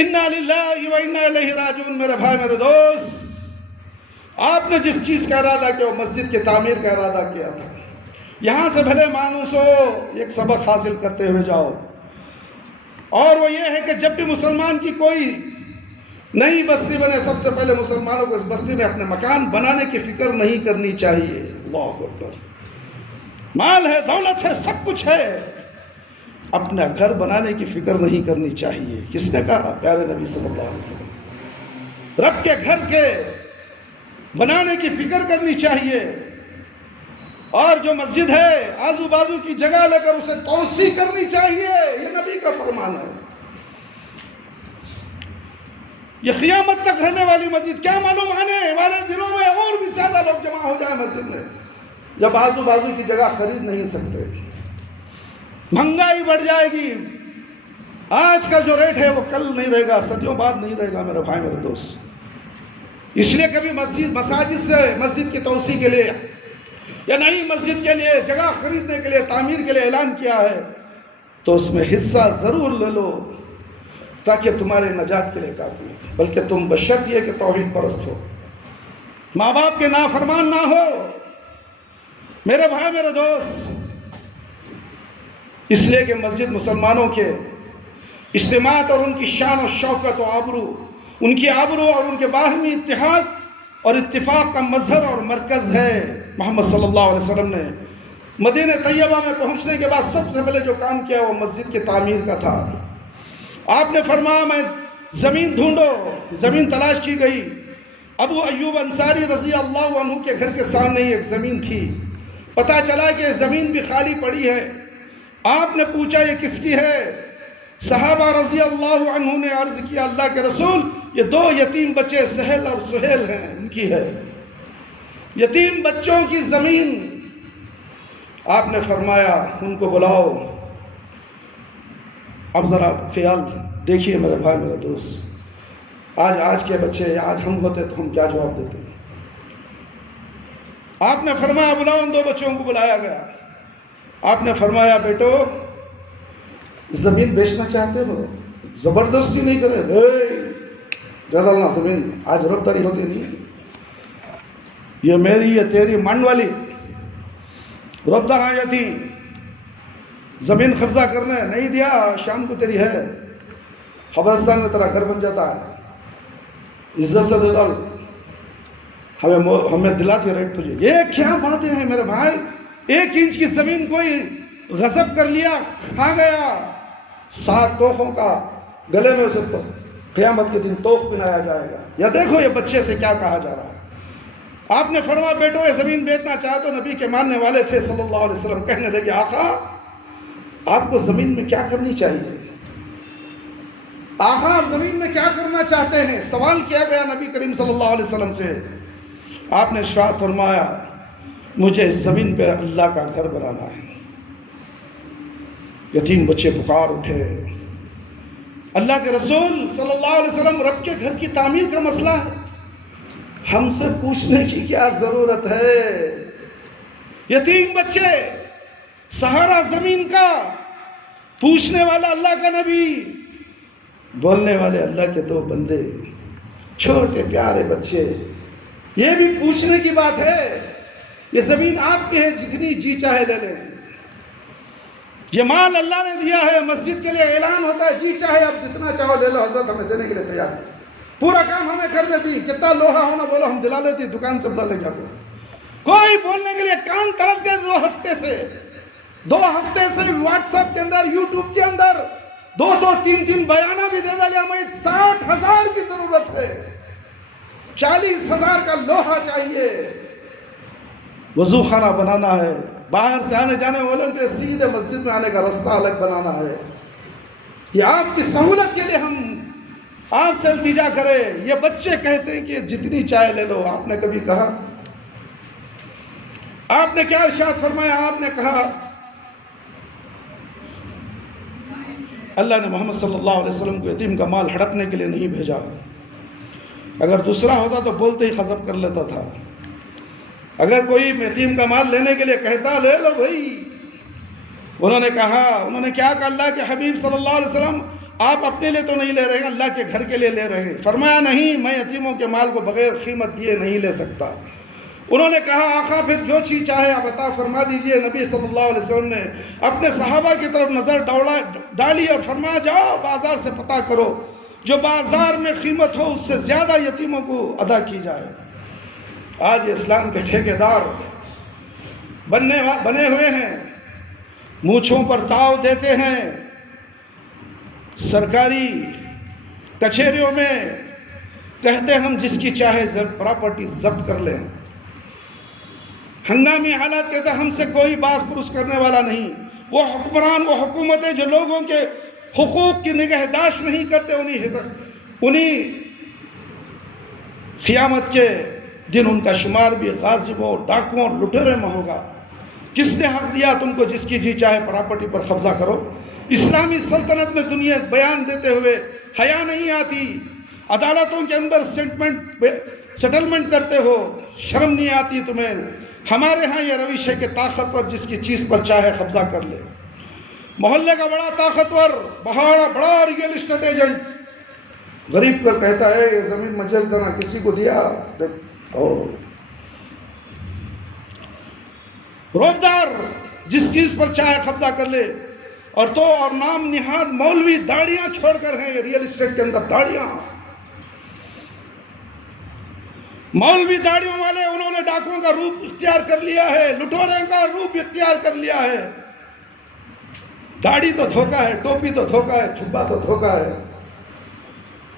انا للہ و انا الیہ راجعون. میرے بھائی میرے دوست, آپ نے جس چیز کا ارادہ کیا وہ مسجد کی تعمیر کا ارادہ کیا تھا. یہاں سے بھلے مانوس ہو ایک سبق حاصل کرتے ہوئے جاؤ, اور وہ یہ ہے کہ جب بھی مسلمان کی کوئی نئی بستی بنے سب سے پہلے مسلمانوں کو اس بستی میں اپنے مکان بنانے کی فکر نہیں کرنی چاہیے. اللہ اکبر. مال ہے, دولت ہے, سب کچھ ہے, اپنا گھر بنانے کی فکر نہیں کرنی چاہیے. کس نے کہا؟ پیارے نبی صلی اللہ علیہ وسلم. رب کے گھر کے بنانے کی فکر کرنی چاہیے, اور جو مسجد ہے آزو بازو کی جگہ لے کر اسے توسیع کرنی چاہیے. یہ نبی کا فرمان ہے. یہ قیامت تک رہنے والی مسجد, کیا معلوم آنے والے دنوں میں اور بھی زیادہ لوگ جمع ہو جائیں مسجد میں, جب آزو بازو کی جگہ خرید نہیں سکتے, مہنگائی بڑھ جائے گی. آج کا جو ریٹ ہے وہ کل نہیں رہے گا, صدیوں بعد نہیں رہے گا میرے بھائی میرے دوست. اس لیے کبھی مساجد سے مسجد کی توسیع کے لیے یا نئی مسجد کے لیے جگہ خریدنے کے لیے تعمیر کے لیے اعلان کیا ہے تو اس میں حصہ ضرور لے لو, تاکہ تمہارے نجات کے لیے کافی ہے. بلکہ تم بشرط یہ کہ توحید پرست ہو, ماں باپ کے نافرمان نہ ہو. میرے بھائی میرے دوست, اس لیے کہ مسجد مسلمانوں کے اجتماعات اور ان کی شان و شوکت و آبرو, ان کی آبرو اور ان کے باہمی اتحاد اور اتفاق کا مظہر اور مرکز ہے. محمد صلی اللہ علیہ وسلم نے مدینہ طیبہ میں پہنچنے کے بعد سب سے پہلے جو کام کیا وہ مسجد کی تعمیر کا تھا. آپ نے فرمایا میں زمین ڈھونڈو, زمین تلاش کی گئی. ابو ایوب انصاری رضی اللہ عنہ کے گھر کے سامنے ایک زمین تھی, پتہ چلا کہ یہ زمین بھی خالی پڑی ہے. آپ نے پوچھا یہ کس کی ہے؟ صحابہ رضی اللہ عنہ نے عرض کیا اللہ کے رسول یہ 2 یتیم بچے سہل اور سہیل ہیں, ان کی ہے. یتیم بچوں کی زمین. آپ نے فرمایا ان کو بلاؤ. اب ذرا خیال دیکھیے میرے بھائی میرے دوست, آج کے بچے آج ہم ہوتے تو ہم کیا جواب دیتے. آپ نے فرمایا بلاؤ. ان 2 بچوں کو بلایا گیا. آپ نے فرمایا بیٹو زمین بیچنا چاہتے ہو, زبردستی نہیں کرے, زیادہ زمین آج رفتاری ہوتی نہیں. یہ میری یہ تیری منڈ والی ربدار آئی تھی، زمین قبضہ کرنے نہیں دیا، شام کو تیری ہے، قبرستان میں تیرا گھر بن جاتا ہے، عزت سے دل ہمیں دلاتی ریٹ تجھے. یہ کیا باتیں ہیں میرے بھائی؟ 1 انچ کی زمین کوئی غصب کر لیا، کھا گیا، 7 توخوں کا گلے میں سے تو قیامت کے دن توخ پہنایا جائے گا. یا دیکھو یہ بچے سے کیا کہا جا رہا ہے. آپ نے فرمایا بیٹو یہ زمین بیچنا چاہے تو نبی کے ماننے والے تھے صلی اللہ علیہ وسلم کہنے لگے آقا آپ کو زمین میں کیا کرنی چاہیے؟ آقا آپ زمین میں کیا کرنا چاہتے ہیں؟ سوال کیا گیا نبی کریم صلی اللہ علیہ وسلم سے. آپ نے ارشاد فرمایا مجھے اس زمین پہ اللہ کا گھر بنانا ہے. یتیم بچے پکار اٹھے. اللہ کے رسول صلی اللہ علیہ وسلم رب کے گھر کی تعمیر کا مسئلہ ہے، ہم سے پوچھنے کی کیا ضرورت ہے؟ یتیم بچے، سہارا زمین کا، پوچھنے والا اللہ کا نبی، بولنے والے اللہ کے 2 بندے، چھوٹے پیارے بچے. یہ بھی پوچھنے کی بات ہے. یہ زمین آپ کی ہے، جتنی جی چاہے لے لیں. یہ مال اللہ نے دیا ہے، مسجد کے لیے اعلان ہوتا ہے جی چاہے آپ جتنا چاہو لے لو، حضرت ہمیں دینے کے لیے تیار ہے. پورا کام ہمیں کر دیتی، کتنا لوہا ہونا بولو ہم دلا دیتی، دکان سے بلا لے جاتے. کوئی بولنے کے لیے کان ترس گئے 2 ہفتے سے واٹس ایپ کے اندر، یوٹیوب کے اندر 2 3 بیانہ بھی دے دیا. ہمیں 60,000 کی ضرورت ہے، 40,000 کا لوہا چاہیے، وضو خانہ بنانا ہے، باہر سے آنے جانے والوں کے سیدھے مسجد میں آنے کا راستہ الگ بنانا ہے. یہ آپ کی سہولت کے لیے ہم آپ سے التجا کرے. یہ بچے کہتے ہیں کہ جتنی چائے لے لو. آپ نے کبھی کہا؟ آپ نے کیا ارشاد فرمایا؟ آپ نے کہا اللہ نے محمد صلی اللہ علیہ وسلم کو یتیم کا مال ہڑپنے کے لیے نہیں بھیجا. اگر دوسرا ہوتا تو بولتے ہی خذف کر لیتا تھا. اگر کوئی یتیم کا مال لینے کے لیے کہتا لے لو بھائی. انہوں نے کیا کہا؟ اللہ کے حبیب صلی اللہ علیہ وسلم آپ اپنے لیے تو نہیں لے رہے ہیں، اللہ کے گھر کے لیے لے رہے ہیں. فرمایا نہیں، میں یتیموں کے مال کو بغیر قیمت دیے نہیں لے سکتا. انہوں نے کہا آقا پھر جو چیز چاہے آپ عطا فرما دیجئے. نبی صلی اللہ علیہ وسلم نے اپنے صحابہ کی طرف نظر ڈالی اور فرمایا جاؤ بازار سے پتہ کرو، جو بازار میں قیمت ہو اس سے زیادہ یتیموں کو ادا کی جائے. آج اسلام کے ٹھیکیدار بنے ہوئے ہیں، مونچھوں پر تاؤ دیتے ہیں، سرکاری کچہریوں میں کہتے ہم جس کی چاہے پراپرٹی ضبط کر لیں. ہنگامی حالات کہتے ہم سے کوئی باس پرس کرنے والا نہیں. وہ حکمران، وہ حکومتیں جو لوگوں کے حقوق کی نگہداشت نہیں کرتے، انہیں قیامت کے دن ان کا شمار بھی غاصبوں، ڈاکوؤں، لٹیروں میں ہوگا. کس نے حق دیا تم کو جس کی جی چاہے پراپرٹی پر قبضہ کرو؟ اسلامی سلطنت میں دنیا بیان دیتے ہوئے حیا نہیں آتی. عدالتوں کے اندر سیٹلمنٹ کرتے ہو، شرم نہیں آتی تمہیں. ہمارے ہاں یہ روش ہے کہ طاقتور جس کی چیز پر چاہے قبضہ کر لے. محلے کا بڑا طاقتور، بڑا ریئل اسٹیٹ ایجنٹ غریب کر کہتا ہے یہ زمین مجلس دینا کسی کو دیا. روبدار جس چیز پر چاہے قبضہ کر لے. اور نام نہاد مولوی داڑیاں چھوڑ کر ہیں ریئل اسٹیٹ کے اندر. داڑیاں، مولوی داڑیوں والے، انہوں نے ڈاکوں کا روپ اختیار کر لیا ہے، لٹورے کا روپ اختیار کر لیا ہے. داڑھی تو دھوکہ ہے، ٹوپی تو دھوکہ ہے، چھپا تو دھوکہ ہے،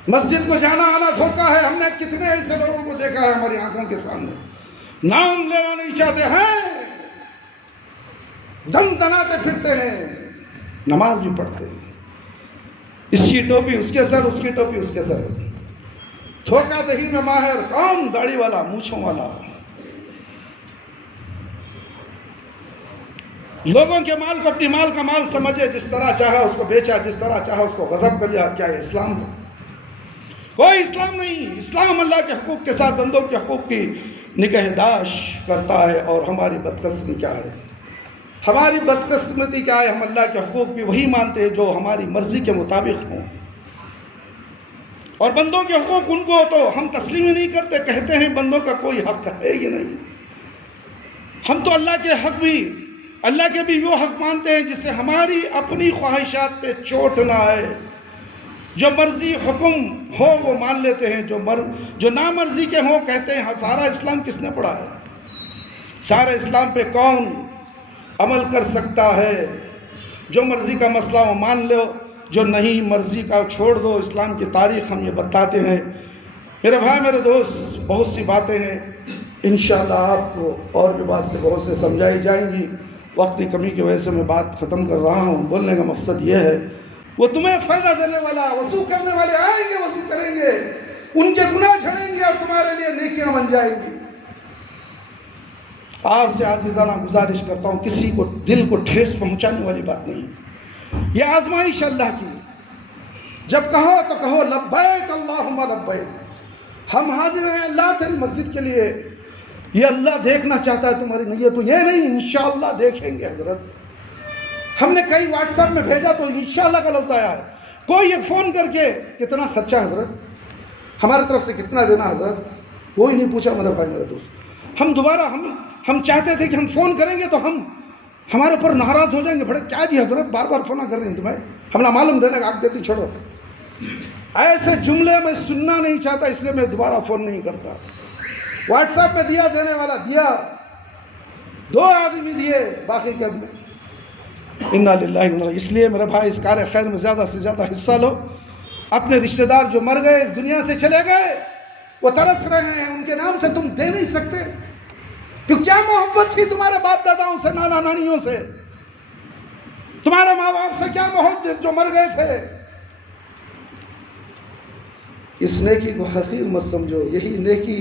مسجد کو جانا آنا دھوکہ ہے. ہم نے کتنے ایسے لوگوں کو دیکھا ہے ہماری آنکھوں کے سامنے، نام لینا نہیں چاہتے ہیں، دم تناتے پھرتے ہیں، نماز بھی پڑھتے ہیں. اس کی ٹوپی اس کے سر، اس کی ٹوپی اس کے سر. دھوکہ دہی میں ماہر کون؟ داڑھی والا، مونچھوں والا. لوگوں کے مال کو اپنی مال کا مال سمجھے، جس طرح چاہا اس کو بیچا، جس طرح چاہا اس کو غصب کر لیا. کیا یہ اسلام ہے؟ کوئی اسلام نہیں. اسلام اللہ کے حقوق کے ساتھ بندوں کے حقوق کی نگہداشت کرتا ہے. اور ہماری بدقسمتی کیا ہے؟ ہماری بدقسمتی کیا ہے؟ ہم اللہ کے حقوق بھی وہی مانتے ہیں جو ہماری مرضی کے مطابق ہوں. اور بندوں کے حقوق ان کو تو ہم تسلیم ہی نہیں کرتے، کہتے ہیں بندوں کا کوئی حق ہے ہی نہیں۔ ہم تو اللہ کے حق بھی، اللہ کے بھی وہ حق مانتے ہیں جس سے ہماری اپنی خواہشات پہ چوٹ نہ آئے۔ جو مرضی حکم ہو وہ مان لیتے ہیں، جو نامرضی کے ہوں کہتے ہیں سارا اسلام کس نے پڑھا ہے، سارے اسلام پہ کون عمل کر سکتا ہے؟ جو مرضی کا مسئلہ وہ مان لو، جو نہیں مرضی کا چھوڑ دو۔ اسلام کی تاریخ ہم یہ بتاتے ہیں۔ میرے بھائی میرے دوست، بہت سی باتیں ہیں، انشاءاللہ آپ کو اور بھی بات سے بہت سے سمجھائی جائیں گی۔ وقت کی کمی کی وجہ سے میں بات ختم کر رہا ہوں۔ بولنے کا مقصد یہ ہے، وہ تمہیں فائدہ دینے والا، وضو کرنے والے آئیں گے، وضو کریں گے، ان کے گناہ جھڑیں گے اور تمہارے لیے نیکیاں بن جائیں گی۔ آپ سے عزیزانہ گزارش کرتا ہوں، کسی کو دل کو ٹھیس پہنچانے والی بات نہیں، یہ آزمائش اللہ کی۔ جب کہو تو کہو لبیک اللہم لبیک، ہم حاضر ہیں اللہ تیری مسجد کے لیے۔ یہ اللہ دیکھنا چاہتا ہے تمہاری نیت، تو یہ نہیں انشاءاللہ دیکھیں گے حضرت۔ ہم نے کئی واٹس ایپ میں بھیجا تو انشاءاللہ کا لفظ آیا ہے، کوئی ایک فون کر کے کتنا خرچہ حضرت، ہماری طرف سے کتنا دینا حضرت، کوئی نہیں پوچھا میرے بھائی میرے دوست۔ ہم دوبارہ ہم چاہتے تھے کہ ہم فون کریں گے تو ہمارے اوپر ناراض ہو جائیں گے، بڑے کیا جی حضرت بار بار فون کر رہے ہیں تمہیں، ہم نہ معلوم دینے کا حق دیتی چھوڑو۔ ایسے جملے میں سننا نہیں چاہتا، اس لیے میں دوبارہ فون نہیں کرتا۔ واٹس ایپ پہ دیا، دینے والا دیا، 2 آدمی دیے، باقی کے میں انا للہ۔ اس لیے میرے بھائی اس کار خیر میں زیادہ سے زیادہ حصہ لو۔ اپنے رشتہ دار جو مر گئے، اس دنیا سے چلے گئے، وہ ترس رہے ہیں، ان کے نام سے تم دے نہیں سکتے، تو کیا محبت تھی تمہارے باپ داداؤں سے، نانا نانیوں سے، تمہارے ماں باپ سے کیا محبت جو مر گئے تھے۔ اس نیکی کو حقیر مت سمجھو، یہی نیکی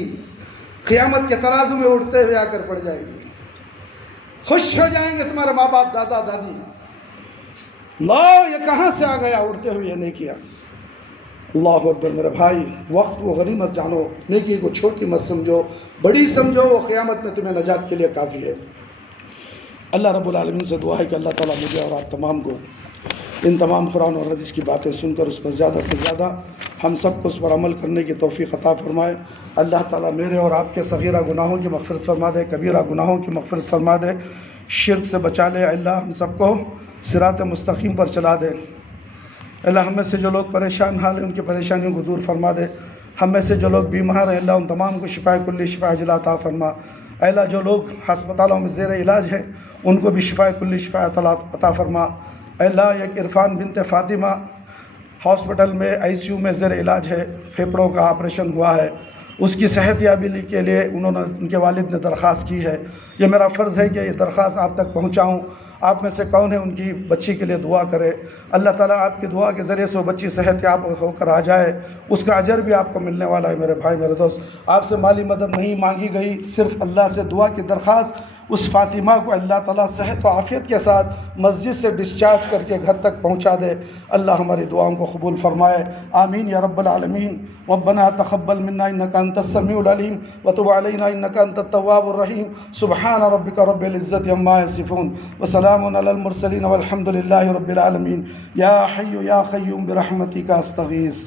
قیامت کے ترازو میں اٹھتے ہوئے آ کر پڑ جائے گی۔ خوش ہو جائیں گے تمہارے ماں باپ دادا دادی، لا یہ کہاں سے آ گیا اڑتے ہوئے یہ نیکیاں۔ اللہ اکبر میرے بھائی، وقت وہ غنیمت جانو، نیکی کو چھوٹی مت سمجھو، بڑی سمجھو، وہ قیامت میں تمہیں نجات کے لیے کافی ہے۔ اللہ رب العالمین سے دعا ہے کہ اللہ تعالیٰ مجھے اور آپ تمام کو ان تمام قرآن اور حدیث کی باتیں سن کر اس پر زیادہ سے زیادہ ہم سب کو اس پر عمل کرنے کی توفیق عطا فرمائے۔ اللہ تعالیٰ میرے اور آپ کے صغیرہ گناہوں کی مغفرت فرما دے، کبیرہ گناہوں کی مغفرت فرما دے، شرک سے بچا لے۔ اللہ ہم سب کو صراط مستقیم پر چلا دے۔ اللہ ہم میں سے جو لوگ پریشان حال ہیں ان کی پریشانیوں کو دور فرما دے۔ ہم میں سے جو لوگ بیمار ہیں اللہ ان تمام کو شفائے کلی شفائے عاجلہ عطا فرما۔ اے اللہ جو لوگ ہسپتالوں میں زیر علاج ہیں ان کو بھی شفائے کلی شفائے عطا فرما۔ اے اللہ ایک عرفان بنت فاطمہ ہاسپٹل میں ICU میں زیر علاج ہے، پھیپھڑوں کا آپریشن ہوا ہے، اس کی صحت یابی کے لیے ان کے والد نے درخواست کی ہے۔ یہ میرا فرض ہے کہ یہ درخواست آپ تک پہنچاؤں۔ آپ میں سے کون ہے ان کی بچی کے لیے دعا کرے؟ اللہ تعالیٰ آپ کی دعا کے ذریعے سے وہ بچی صحت یاب ہو کر آ جائے، اس کا اجر بھی آپ کو ملنے والا ہے۔ میرے بھائی میرے دوست، آپ سے مالی مدد نہیں مانگی گئی، صرف اللہ سے دعا کی درخواست۔ اس فاطمہ کو اللہ تعالیٰ صحت و عافیت کے ساتھ مسجد سے ڈسچارج کر کے گھر تک پہنچا دے۔ اللہ ہماری دعاؤں کو قبول فرمائے، آمین یا رب العالمین۔ ربنا تقبل منا انك انت السميع العليم وتب علينا انك انت التواب الرحيم۔ سبحان ربك رب العزة عما يصفون وسلام على المرسلين والحمد لله رب العالمين۔ يا حي يا قيوم برحمتك استغيث۔